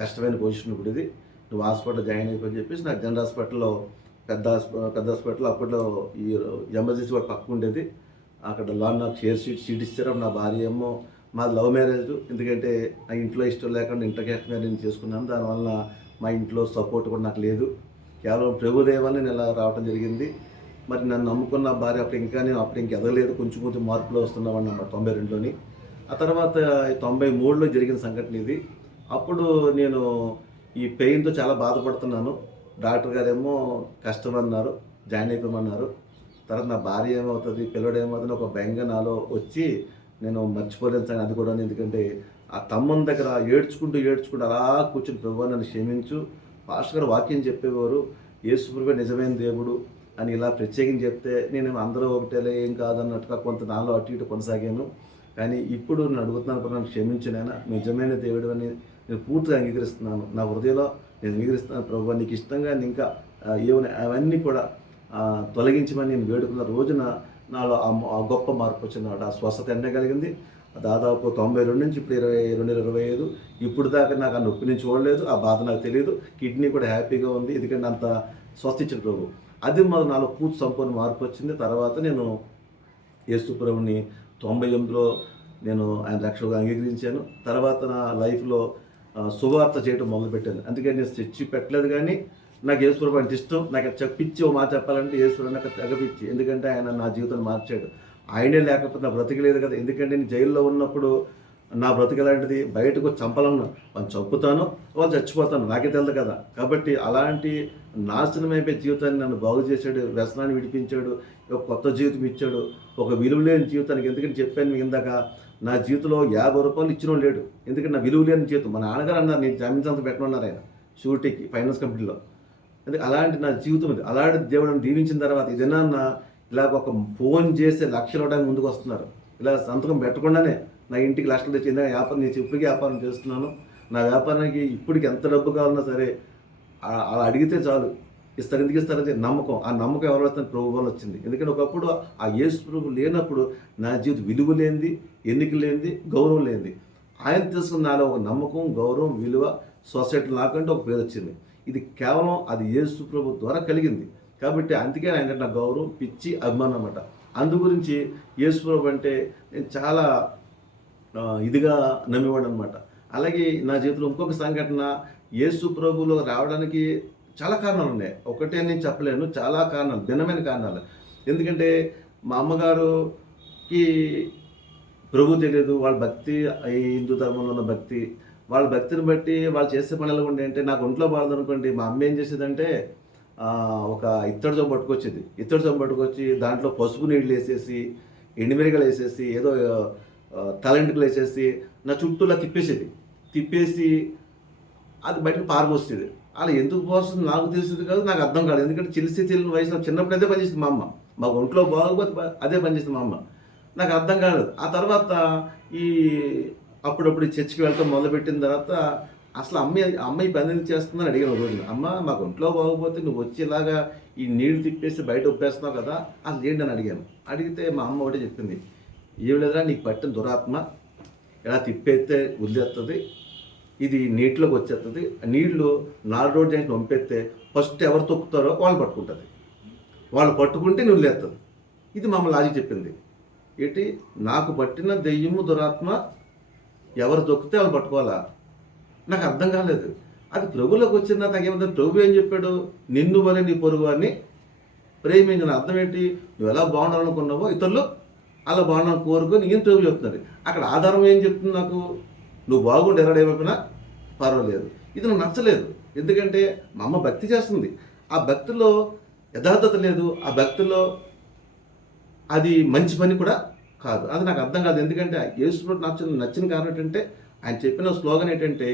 కష్టమైన పొజిషన్ ఇప్పుడు ఇది, నువ్వు హాస్పిటల్ జాయిన్ అయిపోయి చెప్పేసి నాకు జనరల్ హాస్పిటల్లో పెద్ద హాస్పిటల్ అప్పట్లో ఈ ఎమర్జెన్సీ కూడా పక్కన ఉండేది. అక్కడ నాకు షీట్ ఇచ్చారు. నా భార్య ఏమో మాది లవ్ మ్యారేజ్. ఎందుకంటే ఆ ఇంట్లో ఇష్టం లేకుండా ఇంటర్ క్యాస్ట్ మ్యారేజ్ చేసుకున్నాను. దానివల్ల మా ఇంట్లో సపోర్ట్ కూడా నాకు లేదు. కేవలం ప్రభుదేవాన్ని నేను ఇలా రావడం జరిగింది. మరి నన్ను నమ్ముకున్న భార్య అప్పుడు ఇంక ఎదగలేదు. కొంచెం మార్పులో వస్తున్నామని అన్నమాట 92లోని. ఆ తర్వాత 93లో జరిగిన సంఘటన ఇది. అప్పుడు నేను ఈ పెయిన్తో చాలా బాధపడుతున్నాను. డాక్టర్ గారేమో కష్టం అన్నారు, జాయిన్ అయిపోమన్నారు. తర్వాత నా భార్య ఏమవుతుంది, పిల్లడు ఏమవుతుంది, ఒక బెంగ నాలో వచ్చి నేను మర్చిపోలేను సార్ అది కూడా. ఎందుకంటే ఆ తమ్మని దగ్గర ఏడ్చుకుంటూ అలా కూర్చుని ప్రభు నన్ను క్షమించు, పాస్టర్ గారు వాక్యం చెప్పేవారు, యేసు ప్రభువే నిజమైన దేవుడు అని ఇలా ప్రత్యేకించి చెప్తే నేను అందరూ ఒకటేలే ఏం కాదన్నట్టుగా కొంత నాలో అటు ఇటు కొనసాగాను. కానీ ఇప్పుడు నేను అడుగుతున్నాను, నన్ను క్షమించినైనా నిజమైన దేవుడు అని నేను పూర్తిగా అంగీకరిస్తున్నాను. నా హృదయంలో నేను అంగీకరిస్తున్నాను. ప్రభు నీకు ఇష్టంగా ఇంకా ఏమైనా అవన్నీ కూడా తొలగించమని నేను వేడుకున్న రోజున నాలో ఆ గొప్ప మార్పు వచ్చిందన్నమాట. ఆ స్వస్థత ఎన్న కలిగింది. దాదాపు 92 నుంచి ఇప్పుడు 2025 ఇప్పుడు దాకా నాకు ఆ నొప్పి నుంచి చూడలేదు, ఆ బాధ నాకు తెలియదు. కిడ్నీ కూడా హ్యాపీగా ఉంది. ఎందుకంటే అంత స్వస్థ ఇచ్చిన ప్రభు. అది నాలో పూర్తి సంపూర్ణ మార్పు వచ్చింది. తర్వాత నేను యేసు ప్రభుని 98లో నేను ఆయన రక్షకుగా అంగీకరించాను. తర్వాత నా లైఫ్లో సువార్త చేయడం మొదలుపెట్టాను. అందుకని నేను చర్చి పెట్టలేదు, కానీ నాకు యేసు ప్రభు అంటే ఇష్టం. నాకు పిచ్చి ఓ మాట చెప్పాలంటే యేసు ప్రభు నాకు తెగపిచ్చి. ఎందుకంటే ఆయన నా జీవితాన్ని మార్చాడు. ఆయనే లేకపోతే నా బ్రతికలేదు కదా. ఎందుకంటే నేను జైల్లో ఉన్నప్పుడు నా బ్రతికలాంటిది, బయటకు చంపాలన్నా వాళ్ళు చంపుతాను, వాళ్ళు చచ్చిపోతాను, నాకే తెలియదు కదా. కాబట్టి అలాంటి నాశనం అయిపోయే జీవితాన్ని నన్ను బాగు చేశాడు, వ్యసనాన్ని విడిపించాడు, ఒక కొత్త జీవితం ఇచ్చాడు, ఒక విలువ లేని జీవితానికి. ఎందుకంటే చెప్పాను మీకు ఇందాక, నా జీవితంలో 50 రూపాయలు ఇచ్చిన లేడు. ఎందుకంటే నా విలువ లేని జీవితం. మా నాన్నగారు అన్నారు నేను జమీన్సంత పెట్టమన్నారు ఆయన షూరిటీకి ఫైనాన్స్ కంపెనీలో. అందుకే అలాంటి నా జీవితం ఇది. అలాంటి దేవుడిని దీవించిన తర్వాత ఇదేనా ఇలాగ ఒక ఫోన్ చేస్తే లక్షలు ఇవ్వడానికి ముందుకు వస్తున్నారు. ఇలా సంతకం పెట్టకుండానే నా ఇంటికి లక్షలు తెచ్చింది. వ్యాపారం నేను ఇప్పటికీ వ్యాపారం చేస్తున్నాను. నా వ్యాపారానికి ఇప్పటికి ఎంత డబ్బు కావాలన్నా సరే అలా అడిగితే చాలు ఇస్తారు. ఎందుకు ఇస్తారంటే నమ్మకం. ఆ నమ్మకం ఎవరు వస్తుంది? ప్రభు వల్ల వచ్చింది. ఎందుకంటే ఒకప్పుడు ఆ యేసు ప్రభు లేనప్పుడు నా జీవితం విలువ లేనిది, ఎన్నిక లేనిది, గౌరవం లేనిది. ఆయన తెలుసుకున్న నాలో ఒక నమ్మకం, గౌరవం, విలువ, సొసైటీ నాకంటే ఒక పేరు వచ్చింది. ఇది కేవలం అది యేసు ప్రభు ద్వారా కలిగింది. కాబట్టి అందుకే ఆయన నా గౌరవం, పిచ్చి, అభిమానం అన్నమాట. అందు గురించి యేసు ప్రభు అంటే నేను చాలా ఇదిగా నమ్మేవాడు అనమాట. అలాగే నా జీవితంలో ఇంకొక సంఘటన, యేసు ప్రభులో రావడానికి చాలా కారణాలు ఉన్నాయి. ఒకటే నేను చెప్పలేను, చాలా కారణాలు, భిన్నమైన కారణాలు. ఎందుకంటే మా అమ్మగారుకి ప్రభు తెలియదు. వాళ్ళ భక్తి హిందూ ధర్మంలో ఉన్న భక్తి, వాళ్ళ భక్తిని బట్టి వాళ్ళు చేసే పనులు కూడా ఏంటంటే, నాకు ఒంట్లో బాధలు అనుకోండి, మా అమ్మ ఏం చేసేదంటే ఒక ఇత్తడి జొమ్ము పట్టుకొచ్చేది. ఇత్తడి జొమ్ము పట్టుకొచ్చి దాంట్లో పసుపు నీళ్ళు వేసేసి, ఎండుమిరగలు వేసేసి, ఏదో తలంటుకలు వేసేసి నా చుట్టూలా తిప్పేసి అది బయటకు పారబోస్తుంది. అలా ఎందుకు పోస్తుంది నాకు తెలిసింది కాదు, నాకు అర్థం కాదు. ఎందుకంటే తెలియని వయసులో చిన్నప్పుడు అదే పనిచేస్తుంది మా అమ్మ. మాకు ఒంట్లో బాగోకపోతే అదే పనిచేస్తుంది మా అమ్మ. నాకు అర్థం కాలేదు. ఆ తర్వాత ఈ అప్పుడప్పుడు చర్చికి వెళ్ళటం మొదలుపెట్టిన తర్వాత అసలు అమ్మాయి పని ఎందుకు చేస్తుందని అడిగాను రోజున. అమ్మ మాకు ఒంట్లో బాగోకపోతే నువ్వు వచ్చి ఇలాగా ఈ నీళ్లు తిప్పేసి బయట ఉప్పేస్తున్నావు కదా, అసలు ఏంటని అడిగాను. అడిగితే మా అమ్మ ఒకటే చెప్పింది, ఏం లేదురా నీకు పట్టిన దురాత్మ ఎలా తిప్పేస్తే వదిలేస్తుంది, ఇది నీటిలోకి వచ్చేస్తుంది. నీళ్లు 4 రోడ్డు జంక్షన్ పంపేస్తే ఫస్ట్ ఎవరు తొక్కుతారో వాళ్ళు పట్టుకుంటుంది, వాళ్ళు పట్టుకుంటే నువ్వు లేస్తుంది. ఇది మా అమ్మ లాజిక్ చెప్పింది. ఏంటి నాకు పట్టిన దెయ్యము దురాత్మ ఎవరు దొక్కితే వాళ్ళు పట్టుకోవాలా? నాకు అర్థం కాలేదు. అది ప్రభువులోకి వచ్చిన తర్వాత ఏమంటే ప్రభు ఏం చెప్పాడు, నిన్ను వలె నీ పొరుగు అని ప్రేమించిన అర్థం ఏంటి, నువ్వు ఎలా బాగుండాలనుకున్నావో ఇతరులు అలా బాగుండాలని కోరుకొని ఏం ప్రభు చెప్తున్నారు. అక్కడ ఆధారం ఏం చెప్తుంది నాకు, నువ్వు బాగుండి ఎరడేమైపోయినా పర్వాలేదు. ఇది నాకు నచ్చలేదు. ఎందుకంటే మా అమ్మ భక్తి చేస్తుంది, ఆ భక్తిలో యథార్థత లేదు, ఆ భక్తిలో అది మంచి పని కూడా కాదు. అది నాకు అర్థం కాదు. ఎందుకంటే యేసు నచ్చిన కారణం ఏంటంటే ఆయన చెప్పిన స్లోగన్ ఏంటంటే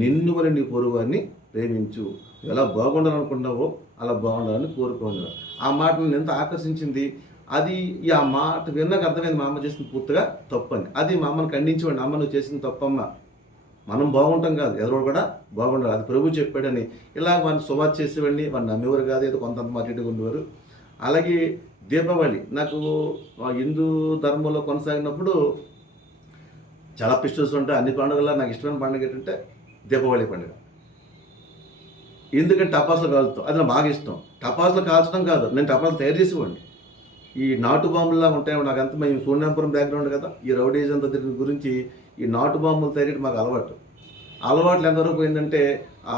నిన్ను వలె నీ పొరుగువారిని ప్రేమించు, ఎలా బాగుండాలనుకున్నావో అలా బాగుండాలని కోరుకోను. ఆ మాట నన్ను ఎంత ఆకర్షించింది. అది ఆ మాట విన్నాక అర్థమైంది మా అమ్మ చేసిన పూర్తిగా తప్పని. అది మా అమ్మని ఖండించేవాడిని, అమ్మ నువ్వు చేసిన తప్పమ్మ, మనం బాగుంటాం కాదు ఎదురు కూడా బాగుండాలి, అది ప్రభు చెప్పాడని ఇలా వాడిని సువార్త చేసేవాడిని. వాడిని నమ్మేవారు కాదు, ఏదో కొంత మాట్లాడి ఉండేవారు. అలాగే దీపావళి నాకు హిందూ ధర్మంలో కొనసాగినప్పుడు చాలా ఫెస్టివల్స్ ఉంటాయి. అన్ని పండుగల్లో నాకు ఇష్టమైన పండుగ ఏంటంటే దీపావళి పండుగ. ఎందుకంటే టపాసులు కాలుతాం, అది నాకు బాగా ఇష్టం. టపాసులు కాల్చడం కాదు, నేను టపాసులు తయారు చేసేవాడిని. ఈ నాటు బాంబులా ఉంటాయి, నాకు అంత మేము సూర్యాపురం బ్యాక్గ్రౌండ్ కదా, ఈ రౌడీజం గురించి ఈ నాటు బాంబులు తయారీ మాకు అలవాట్లు ఎంతవరకు పోయిందంటే ఆ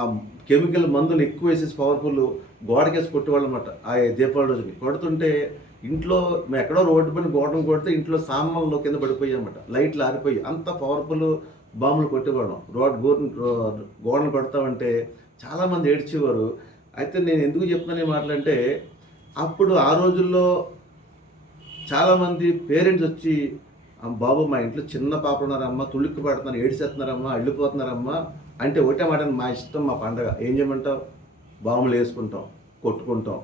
కెమికల్ మందులు ఎక్కువ వేసేసి పవర్ఫుల్ గోడకేసి కొట్టేవాళ్ళు అనమాట. ఆ దీపావళి రోజుని కొడుతుంటే ఇంట్లో మేము ఎక్కడో రోడ్డు పైన గోడను కొడితే ఇంట్లో సామాన్లు కింద పడిపోయాయి అన్నమాట, లైట్లు ఆరిపోయి, అంత పవర్ఫుల్ బాంబులు కొట్టేవాళ్ళం. గోడను కొడతామంటే చాలామంది ఏడ్చేవారు. అయితే నేను ఎందుకు చెప్తున్నాను ఈ మాటలంటే, అప్పుడు ఆ రోజుల్లో చాలామంది పేరెంట్స్ వచ్చి బాబు మా ఇంట్లో చిన్న పాప ఉన్నారమ్మా, తుళ్ళిక్కి పడుతున్నారు, ఏడిసేస్తున్నారమ్మా, వెళ్ళిపోతున్నారమ్మా అంటే ఒకటే మాట, మా ఇష్టం, మా పండగ, ఏం చేయమంటావు, బాంబులు వేసుకుంటాం, కొట్టుకుంటాం,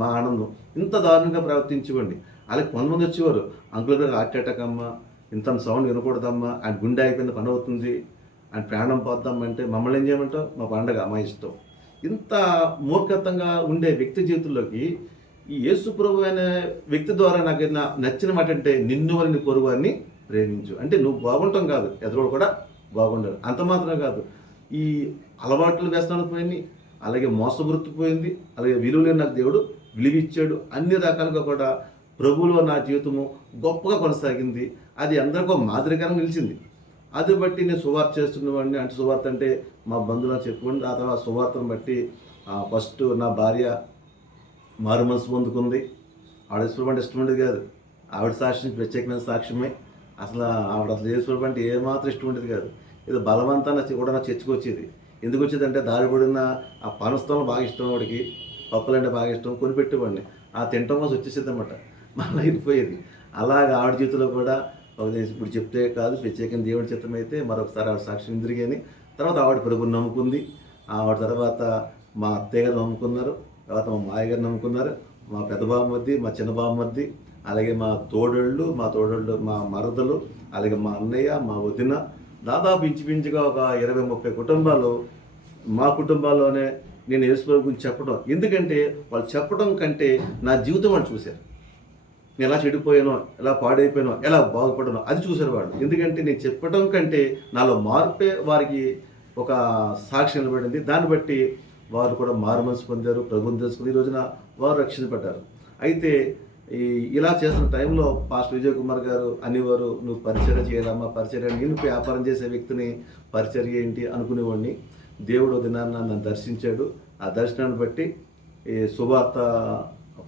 మా ఆనందం. ఇంత దారుణంగా ప్రవర్తించేవాడిని. అలాగే కొంతమంది వచ్చేవారు, అంకుల్ గారు హార్ట్ అటాక్ అమ్మా, ఇంత సౌండ్ వినకూడదమ్మా, ఆయన గుండె అయిపోయింది, పని అవుతుంది, ఆయన ప్రాణం పోద్దామంటే మమ్మల్ని ఏం చేయమంటావు, మా పండగ, మా ఇష్టం. ఇంత మూర్ఖత్వంగా ఉండే వ్యక్తి జీవితంలోకి ఈ యేసు ప్రభు అనే వ్యక్తి ద్వారా నాకు నచ్చిన మాట అంటే నిన్ను వలె నీ పొరుగువారిని ప్రేమించు. అంటే నువ్వు బాగుంటాం కాదు, ఎదురు కూడా బాగుండాలి. అంత మాత్రం కాదు, ఈ అలవాట్లు వ్యసనాలు పోయింది, అలాగే మోసవృత్తి పోయింది, అలాగే విలువలేని నాకు దేవుడు విలువిచ్చాడు. అన్ని రకాలుగా కూడా ప్రభువులో నా జీవితము గొప్పగా కొనసాగింది. అది అందరికీ మాదిరికరంగా నిలిచింది. అది బట్టి నేను సువార్త చేస్తున్నవాడిని. అంటే సువార్త అంటే మా బంధువులను చెప్పుకోండి. ఆ తర్వాత సువార్తను బట్టి ఫస్ట్ నా భార్య మారు మనసు పొందుకుంది. ఆవిడ యేసుప్రభు అంటే ఇష్టం ఉండేది కాదు, ఆవిడ సాక్ష్యం ప్రత్యేకమైన సాక్ష్యమే. అసలు ఆవిడ అసలు యేసుప్రభు అంటే ఏమాత్రం ఇష్టం ఉండేది కాదు. ఏదో బలవంతాన కూడా నా చర్చకు వచ్చేది. ఎందుకు వచ్చేదంటే దారిపడిన ఆ పనస్థలం బాగా ఇష్టం, వాడికి పప్పులంటే బాగా ఇష్టం, కొనిపెట్టేవాడిని. ఆ తింటం కోసం వచ్చేసేది అనమాట, మళ్ళీ అయిపోయేది. అలాగే ఆవిడ జీవితంలో కూడా ఇప్పుడు చెప్తే కాదు, ప్రత్యేకంగా దేవుడి చిత్తం అయితే మరొకసారి ఆవిడ సాక్ష్యం ఇంద్రిగాని. తర్వాత ఆవిడ ప్రభుని నమ్ముకుంది. ఆవిడ తర్వాత మా అత్తయ్య గారు నమ్ముకున్నారు, తర్వాత మా మాయ గారు నమ్ముకున్నారు, మా పెద్ద బామ్మద్ది, మా చిన్న బామ్మద్ది, అలాగే మా తోడళ్ళు, మా మరదలు, అలాగే మా అన్నయ్య, మా వదిన, దాదాపు ఇంచుమించుగా ఒక 20-30 కుటుంబాలు మా కుటుంబాల్లోనే నేను యేసుప్రభు గురించి చెప్పడం. ఎందుకంటే వాళ్ళు చెప్పడం కంటే నా జీవితం వాళ్ళు చూశారు. నేను ఎలా చెడిపోయానో, ఎలా పాడైపోయానో, ఎలా బాగుపడానో అది చూశారు వాళ్ళు. ఎందుకంటే నేను చెప్పడం కంటే నాలో మార్పే వారికి ఒక సాక్షి నిలబడింది. దాన్ని బట్టి వారు కూడా మారు మనసు పొందారు, ప్రభుని తెలుసుకుని ఈ రోజున వారు రక్షించబడ్డారు. అయితే ఇలా చేస్తున్న టైంలో పాస్టర్ విజయ్ కుమార్ గారు అనేవారు, నువ్వు పరిచర్య చేయాలమ్మా, పరిచర్య, నేను వ్యాపారం చేసే వ్యక్తిని పరిచర్య ఏంటి అనుకునేవాడిని. దేవుడు దినాన్ని నన్ను దర్శించాడు. ఆ దర్శనాన్ని బట్టి ఈ సువార్త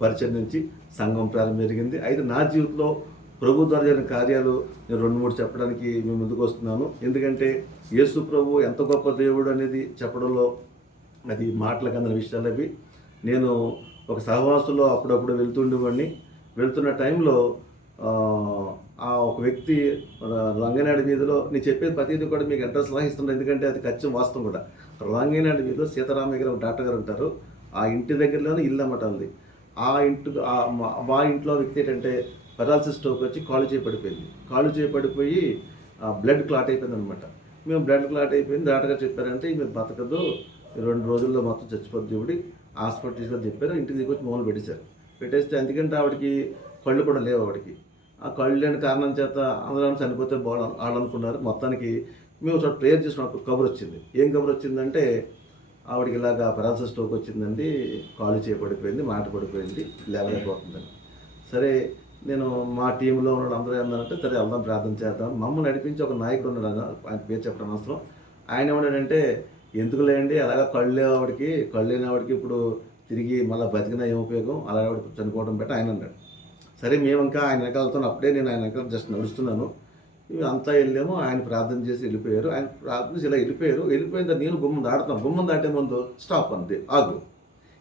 పరిచయం నుంచి సంఘం ప్రారంభం జరిగింది. అయితే నా జీవితంలో ప్రభు ద్వారా జరిగిన కార్యాలు నేను 2-3 చెప్పడానికి మేము ముందుకు వస్తున్నాను. ఎందుకంటే యేసు ప్రభు ఎంత గొప్ప దేవుడు అనేది చెప్పడంలో అది మాటలకు అందిన విషయాలు అవి. నేను ఒక సహవాసంలో అప్పుడప్పుడు వెళ్తుండేవాడిని. వెళ్తున్న టైంలో ఆ ఒక వ్యక్తి రంగనాయుడు వీధిలో, నేను చెప్పేది ప్రతిదీ కూడా మీకు అడ్రస్ లాగా ఇస్తున్నాను, ఎందుకంటే అది ఖచ్చితం వాస్తవం కూడా. రాంగేనాడు వీధిలో సీతారామయ్య గారు ఒక డాక్టర్ గారు ఉంటారు. ఆ ఇంటి దగ్గరలోనే ఇల్లు అన్నమాట ఉంది. ఆ ఇంటి మా ఇంట్లో వ్యక్తి ఏంటంటే పెరాలసిస్ స్ట్రోక్ వచ్చి కాళ్ళు చేయి పడిపోయింది. కాళ్ళు చేయి పడిపోయి బ్లడ్ క్లాట్ అయిపోయింది అనమాట. మేము బ్లడ్ క్లాట్ అయిపోయింది, డాక్టర్ గారు చెప్పారంటే మీరు బతకదు, 2 రోజుల్లో మొత్తం చచ్చిపోద్ది ఇవిడి, హాస్పిటల్ తీసుకొని చెప్పారు. ఇంటికి తీసుకొచ్చి మౌలు పెట్టేస్తే ఎందుకంటే ఆవిడకి కళ్ళు కూడా లేవు. ఆవిడకి ఆ కళ్ళు లేని కారణం చేత అందరం చనిపోతే వాళ్ళు అనుకున్నారు. మొత్తానికి మేము ఒకసారి ప్రేయర్ చేసినప్పుడు కబురు వచ్చింది. ఏం కబురు వచ్చిందంటే ఆవిడకి ఇలాగా పెరాలసిస్ స్ట్రోక్ వచ్చిందండి, కాళ్ళు చేయబడిపోయింది, మాట పడిపోయింది, లేవలేకపోతుందని. సరే నేను మా టీంలో ఉన్న అందరూ ఏమన్నారంటే సరే వెళ్దాం ప్రార్థన చేద్దాం. మమ్మల్ని నడిపించి ఒక నాయకుడు ఉన్నాడు, ఆయన పేరు చెప్పడం అవసరం. ఆయన ఏమన్నాడంటే ఎందుకు లేండి అలాగా కళ్ళు లేని ఆవిడకి ఇప్పుడు తిరిగి మళ్ళీ బతికినా ఏం ఉపయోగం, అలా ఆవిడ చనిపోవడం బట్టి ఆయన అన్నాడు. సరే మేము ఇంకా ఆయన వెనకాలతో అప్పుడే నేను ఆయన వెనకాల జస్ట్ నడుస్తున్నాను. అంతా వెళ్ళాము, ఆయన ప్రార్థన చేసి వెళ్ళిపోయారు. ఆయన ప్రార్థన చేసి ఇలా వెళ్ళిపోయిన తర్వాత నేను గుమ్మం దాటే ముందు స్టాప్ అంతే, ఆగు,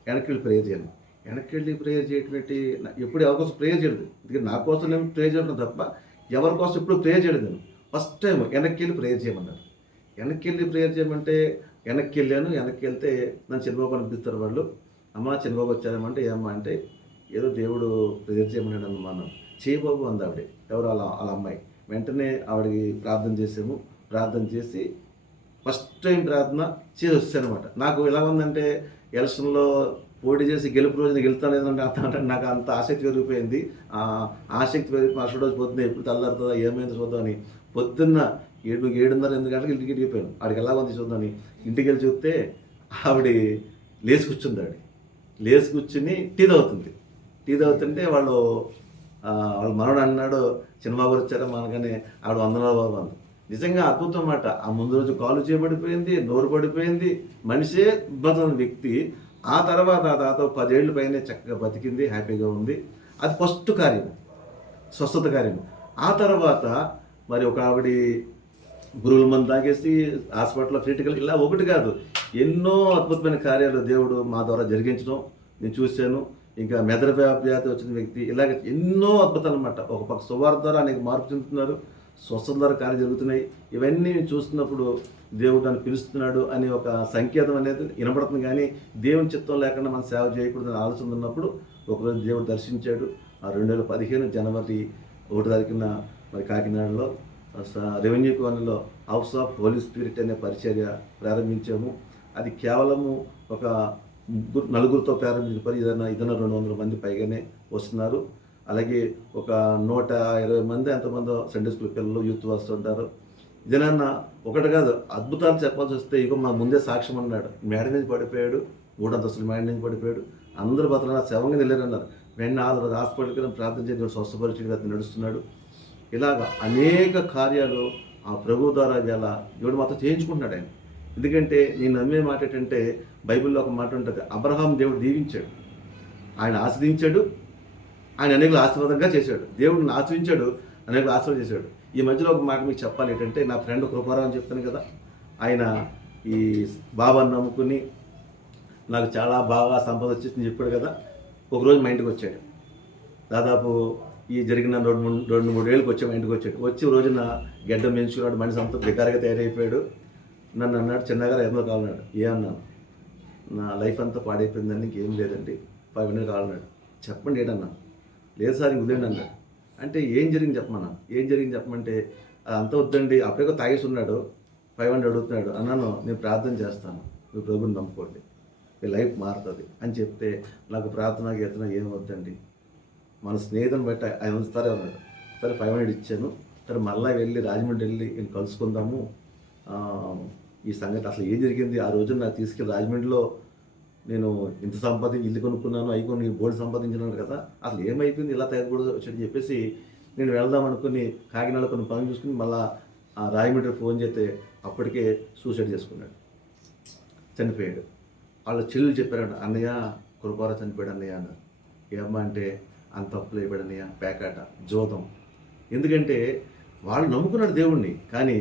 వెనక్కి వెళ్ళి ప్రేయర్ చేయాలి. వెనక్కి వెళ్ళి ప్రేయర్ చేయటం ఏంటి, ఎప్పుడు ఎవరి కోసం ప్రేయర్ చేయలేదు. ఎందుకంటే నా కోసం నేను ప్రేయర్ చేయడం తప్ప ఎవరి కోసం ఇప్పుడు ప్రేయర్ చేయలేదు. నేను ఫస్ట్ టైం వెనక్కి వెళ్ళి ప్రేయర్ చేయమన్నారు. వెనక్కి వెళ్ళి ప్రేయర్ చేయమంటే వెనక్కి వెళ్ళాను. వెనక్కి వెళ్తే నన్ను చిన్నబాబు అనిపిస్తారు వాళ్ళు. అమ్మ చిన్నబాబు వచ్చారేమంటే ఏమ్మా అంటే ఏదో దేవుడు ప్రేయర్ చేయమన్నాడు అన్నమాను. చేయబాబు అంది ఆవిడ, ఎవరు వాళ్ళ అమ్మాయి. వెంటనే ఆవిడకి ప్రార్థన చేసాము. ప్రార్థన చేసి ఫస్ట్ టైం ప్రార్థన చేసి వచ్చాను అనమాట. నాకు ఎలా ఉందంటే ఎలక్షన్లో పోటీ చేసి గెలుపు రోజున గెలుతాను లేదంటే నాకు అంత ఆసక్తి పెరిగిపోయింది. ఆసక్తి పెరిగి మరుసటి రోజు పొద్దున్న ఎప్పుడు తెల్లారుతుందా ఏమైంది చూద్దామని పొద్దున్న 7:30 గంటలకు ఇంటికి వెళ్ళిపోయాను. ఆడికి ఎలా ఉంది చూద్దామని ఇంటికి వెళ్ళి చూస్తే ఆవిడ లేచి కూర్చుంది. లేచి కూర్చుని టీ తాగుతుంటే వాళ్ళ మనవడు అన్నాడు చిన్నబాబు వచ్చారా మనగానే ఆవిడ వందనాలు బాబు అంది. నిజంగా అద్భుతం అన్నమాట. ఆ ముందు రోజు కాలు చేయబడిపోయింది, నోరు పడిపోయింది, మనిషే ఇబ్బంది వ్యక్తి. ఆ తర్వాత 10 ఏళ్ళ పైనే చక్కగా బతికింది, హ్యాపీగా ఉంది. అది ఫస్ట్ కార్యం, స్వస్థత కార్యం. ఆ తర్వాత మరి ఒక ఆవిడ గురువుల మంది తాగేసి హాస్పిటల్లో క్రిటికల్, ఇలా ఒకటి కాదు ఎన్నో అద్భుతమైన కార్యాలు దేవుడు మా ద్వారా జరిగించడం నేను చూశాను. ఇంకా మెదడు వ్యాధి వచ్చిన వ్యక్తి, ఇలాగ ఎన్నో అద్భుతాలు అన్నమాట. ఒక పక్క సువార్త ద్వారా అనేక మార్పు చెందుతున్నారు, స్వస్థత ద్వారా కార్యాలు జరుగుతున్నాయి. ఇవన్నీ చూస్తున్నప్పుడు దేవుడు నన్ను పిలుస్తున్నాడు అని ఒక సంకేతం అనేది వినపడుతుంది. కానీ దేవుని చిత్తం లేకుండా మనం సేవ చేయకూడదని ఆలోచన ఉన్నప్పుడు ఒకరోజు దేవుడు దర్శించాడు. ఆ 2015 జనవరి 1 తారీఖున మరి కాకినాడలో రెవెన్యూ కాలనీలో హౌస్ ఆఫ్ హోలీ స్పిరిట్ అనే పరిచర్య ప్రారంభించాము. అది కేవలము ఒక 4గురితో ప్రారంభించిన పని. ఇదన్నా 200 మంది పైగానే వస్తున్నారు. అలాగే ఒక 120 మంది ఎంతమందో సండే స్కూల్ పిల్లలు యూత్ వస్తుంటారు. ఇదేనన్నా ఒకటి కాదు, అద్భుతాలు చెప్పాల్సి వస్తే ఇక మా ముందే సాక్ష్యం అన్నాడు. మేడ మీద పడిపోయాడు, 3 అంతస్తుల మేడ నుంచి పడిపోయాడు. అందరూ బతలు శవంగా వెళ్ళారన్నారు. వెంటనే హాస్పిటల్కి ప్రార్థన చేసి స్వస్థపరిచిగా నడుస్తున్నాడు. ఇలాగ అనేక కార్యాలు ఆ ప్రభు ద్వారా వేళ దేవుడు మాత్రం చేయించుకుంటున్నాడు ఆయన. ఎందుకంటే నేను నమ్మే మాట ఏంటంటే బైబిల్లో ఒక మాట ఉంటుంది, అబ్రహాం దేవుడు దీవించాడు, ఆయన ఆశ్రదించాడు, ఆయన అనేకులు ఆశీర్వాదంగా చేశాడు. దేవుడిని ఆశ్రయించాడు, అనేకులు ఆశీర్వాదం చేశాడు. ఈ మధ్యలో ఒక మాట మీకు చెప్పాలి ఏంటంటే నా ఫ్రెండ్ కృపారావు అని చెప్తాను కదా, ఆయన ఈ బాబాను నమ్ముకుని నాకు చాలా బాగా సంపద వచ్చేసింది చెప్పాడు కదా. ఒకరోజు మా ఇంటికి వచ్చాడు. దాదాపు ఈ జరిగిన 2-3 ఏళ్ళకి వచ్చి మా ఇంటికి వచ్చాడు. వచ్చి రోజున గడ్డం పెంచుకున్నాడు, మనిషి అంతా బికారిగా తయారైపోయాడు. నన్ను అన్నాడు, చిన్నగారు ఎంతో కావాలన్నాడు. ఏమన్నాను, నా లైఫ్ అంతా పాడైపోయిందని ఇంకేం లేదండి, 500 కావాలన్నాడు. చెప్పండి ఏంటన్నా. లేదు సార్ ఇంక వద్దండి అన్నాడు. అంటే ఏం జరిగింది చెప్పమంటే అంతా వద్దండి, అప్పటికే తాగేసి ఉన్నాడు, 500 అడుగుతున్నాడు. అన్నాను నేను ప్రార్థన చేస్తాను, మీరు ప్రభుని నమ్ముకోండి, మీ లైఫ్ మారుతుంది అని చెప్తే నాకు ప్రార్థన గీతన ఏం వద్దండి, మన స్నేహితుని బట్టి ఆయన ఉంచుతారే అన్నాడు. సరే 500 ఇచ్చాను. సరే మళ్ళీ వెళ్ళి రాజమండ్రి వెళ్ళి నేను కలుసుకుందాము, ఈ సంగతి అసలు ఏం జరిగింది. ఆ రోజున నాకు తీసుకెళ్ళి రాజమండ్రిలో నేను ఇంత సంపాదించి ఇల్లు కొనుక్కున్నాను, అయిపోయి నేను బోర్డు సంపాదించినాను కదా, అసలు ఏమైపోయింది ఇలా తగ్గకూడదు వచ్చని చెప్పేసి నేను వెళ్దాం అనుకుని కాకినాడలో కొన్ని పనులు చూసుకుని మళ్ళీ రాజమండ్రి ఫోన్ చేస్తే అప్పటికే సూసైడ్ చేసుకున్నాడు, చనిపోయాడు. వాళ్ళ చెల్లెలు చెప్పారంట, అన్నయ్య కృపారా చనిపోయాడు అన్నయ్య అన్నారు. ఏమ్మా అంటే అంత తప్పులు అయిపోయాడు అన్నయ్య, పేకాట, జోదం. ఎందుకంటే వాళ్ళు నమ్ముకున్నాడు దేవుణ్ణి, కానీ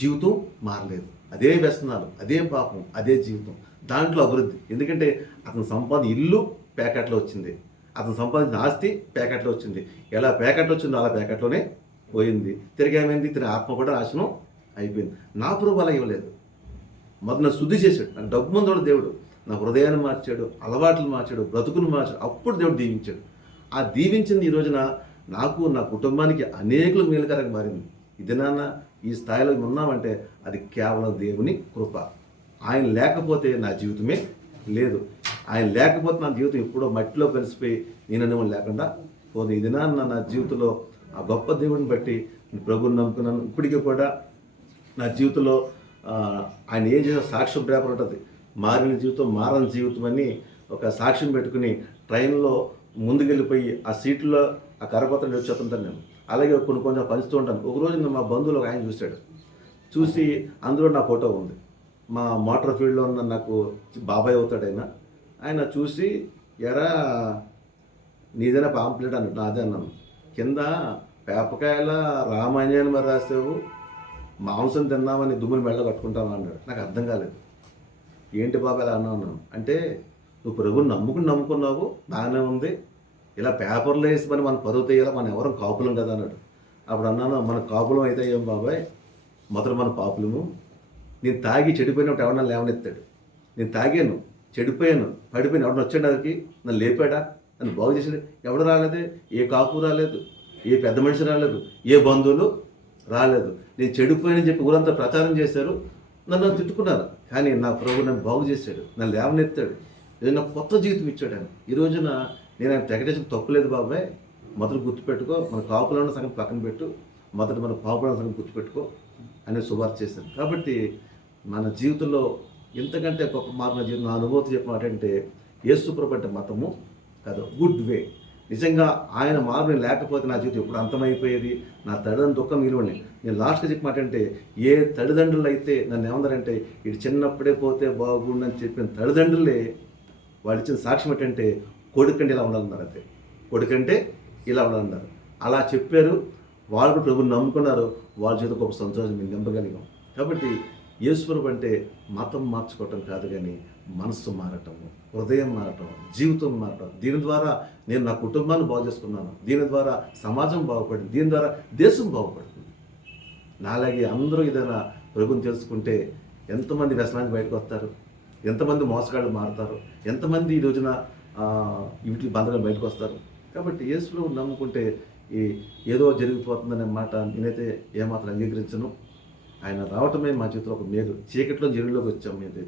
జీవితం మారలేదు. అదే వ్యసనాలు, అదే పాపం, అదే జీవితం, దాంట్లో అభివృద్ధి. ఎందుకంటే అతను సంపాదించిన ఇల్లు ప్యాకెట్లో వచ్చింది, అతను సంపాదించిన ఆస్తి ప్యాకెట్లో వచ్చింది. ఎలా ప్యాకెట్లో వచ్చిందో అలా ప్యాకెట్లోనే పోయింది. తిరిగేమైంది, తిరిగి ఆత్మ కూడా నాశనం అయిపోయింది. నా ప్రభు అలా ఇవ్వలేదు. మొదలు నన్ను శుద్ధి చేశాడు. నాకు డబ్బు మందోడు దేవుడు, నా హృదయాన్ని మార్చాడు, అలవాట్లు మార్చాడు, బ్రతుకును మార్చాడు. అప్పుడు దేవుడు దీవించాడు. ఆ దీవించింది ఈ రోజున నాకు, నా కుటుంబానికి అనేకులు మేలుకరంగా మారింది. ఇది నాన్న ఈ స్థాయిలో ఉన్నామంటే అది కేవలం దేవుని కృప. ఆయన లేకపోతే నా జీవితమే లేదు. ఆయన లేకపోతే నా జీవితం ఎప్పుడో మట్టిలో కలిసిపోయి నేననేమో లేకుండా పోదు. ఇది నా జీవితంలో ఆ గొప్ప దేవుడిని బట్టి ప్రభువుని నమ్ముకున్నాను. ఇప్పటికీ కూడా నా జీవితంలో ఆయన ఏం చేసిన సాక్ష్యం పేపర్ ఉంటుంది, మారిన జీవితం మారని జీవితం అని ఒక సాక్ష్యం పెట్టుకుని ట్రైన్లో ముందుకెళ్ళిపోయి ఆ సీట్లో ఆ కరపత్రం వచ్చేస్తుంటాను నేను. అలాగే కొన్ని కొంచెం పంచుతూ ఉంటాను. ఒకరోజు మా బంధువులు ఒక ఆయన చూశాడు. చూసి అందులో నా ఫోటో ఉంది. మా మోటార్ ఫీల్డ్లో ఉన్న నాకు బాబాయ్ అవుతాడు ఆయన చూసి, ఎరా నీదైనా పాంప్లెట్ అన్నట్టు, నాదే అన్నాను. కింద పేపకాయల రామాయణాన్ని మరి రాసావు, మాంసం తిన్నామని దుమ్ముని మెళ్ళ కట్టుకుంటామని అన్నాడు. నాకు అర్థం కాలేదు. ఏంటి బాబాయ్ అలా అన్నాను అంటే, నువ్వు ప్రభుని నమ్ముకున్నావు బాగానే ఉంది, ఇలా పేపర్లో వేసి మరి మన పరువు తీయాలా, మనం ఎవరం కాపులం కదా అన్నాడు. అప్పుడు అన్నాను, మన కాపులం అయితే ఏం బాబాయ్, మొదలు మన పాపులము. నేను తాగి చెడిపోయినప్పుడు ఎవడన్నా లేవనెత్తాడు. నేను తాగాను, చెడిపోయాను, పడిపోయాను, ఎవడన్నా వచ్చాడు అదికి నన్ను లేపాడా, నన్ను బాగు చేసాడు? ఎవడు రాలేదే, ఏ కాపు రాలేదు, ఏ పెద్ద మనిషి రాలేదు, ఏ బంధువులు రాలేదు. నేను చెడిపోయానని చెప్పి ఊరంతా ప్రచారం చేశారు, నన్ను తిట్టుకున్నారు. కానీ నా ప్రభు నన్ను బాగు చేశాడు, నన్ను లేవనెత్తాడు, ఏదైనా కొత్త జీవితం ఇచ్చాడు ఆయన. ఈ రోజున నేను ఆయన తెగటేసిన తప్పులేదు బాబాయ్, మొదలు గుర్తుపెట్టుకో, మన కాపులో ఉన్న సంగతి పక్కన పెట్టు, మొదట మన పాపులో సంగతి గుర్తుపెట్టుకో అని శుభార్త చేశాను. కాబట్టి మన జీవితంలో ఇంతకంటే గొప్ప మారిన జీవితం నా అనుభూతి చెప్పిన ఏంటంటే, యేసుప్రభు అంటే మతము కాదు, గుడ్ వే. నిజంగా ఆయన మార్పు లేకపోతే నా జీవితం ఎప్పుడు అంతమైపోయేది, నా తల్లిదండ్రుల దుఃఖం నిలువని. నేను లాస్ట్గా చెప్పిన అంటే, ఏ తల్లిదండ్రులు అయితే నన్ను ఏమన్నారంటే ఇటు చిన్నప్పుడే పోతే బాగుండని చెప్పిన తల్లిదండ్రులే వాళ్ళు ఇచ్చిన సాక్ష్యం ఏంటంటే, కొడుకంటే ఇలా ఉండాలన్నారు. అంతే, కొడుకంటే ఇలా ఉండాలన్నారు. అలా చెప్పారు. వాళ్ళు కూడా ప్రభుని నమ్ముకున్నారు. వాళ్ళ చేత ఒక సంతోషం మేము నింపగలిగాం. కాబట్టి యేసుప్రభు అంటే మతం మార్చుకోవటం కాదు, కానీ మనస్సు మారటము, హృదయం మారటం, జీవితం మారటం. దీని ద్వారా నేను నా కుటుంబాన్ని బాగు చేసుకున్నాను, దీని ద్వారా సమాజం బాగుపడింది, దీని ద్వారా దేశం బాగుపడుతుంది. నాలాగే అందరూ ఏదైనా ప్రభుని తెలుసుకుంటే ఎంతమంది వ్యసనానికి బయటకు వస్తారు, ఎంతమంది మోసగాళ్ళు మారుతారు, ఎంతమంది ఈ రోజున వీటి బంధంగా బయటకు వస్తారు. కాబట్టి యేసుప్రభుని నమ్ముకుంటే ఏదో జరిగిపోతుందనే మాట నేనైతే ఏమాత్రం అంగీకరించను. ఆయన రావటమే మా జీవితంలో ఒక మేలు. చీకట్లో వెలుగులోకి వచ్చాం. మేమైతే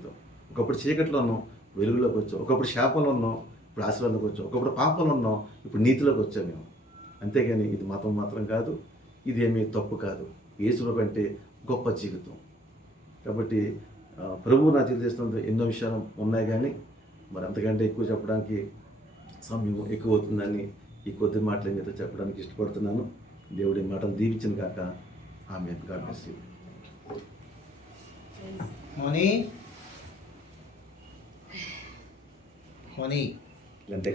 ఒకప్పుడు చీకట్లో ఉన్నాం, వెలుగులోకి వచ్చాం. ఒకప్పుడు శాపంలో ఉన్నాం, ఇప్పుడు ఆశీర్వాదంలోకి వచ్చాం. ఒకప్పుడు పాపంలో ఉన్నాం, ఇప్పుడు నీతిలోకి వచ్చాం మేము. అంతేగాని ఇది మతం మాత్రం కాదు, ఇది ఏమీ తప్పు కాదు. యేసుప్రభు అంటే గొప్ప జీవితం. కాబట్టి ప్రభువు నా జీవితంలో ఎన్నో విషయాలు ఉన్నాయి, కానీ మరి అంతకంటే ఎక్కువ చెప్పడానికి సమయం ఎక్కువ అవుతుందని ఈ కొద్ది మాటలు మీతో చెప్పడానికి ఇష్టపడుతున్నాను. దేవుడి మాటలు దీవించిన కాక ఆమె. God bless you. మోని అంటే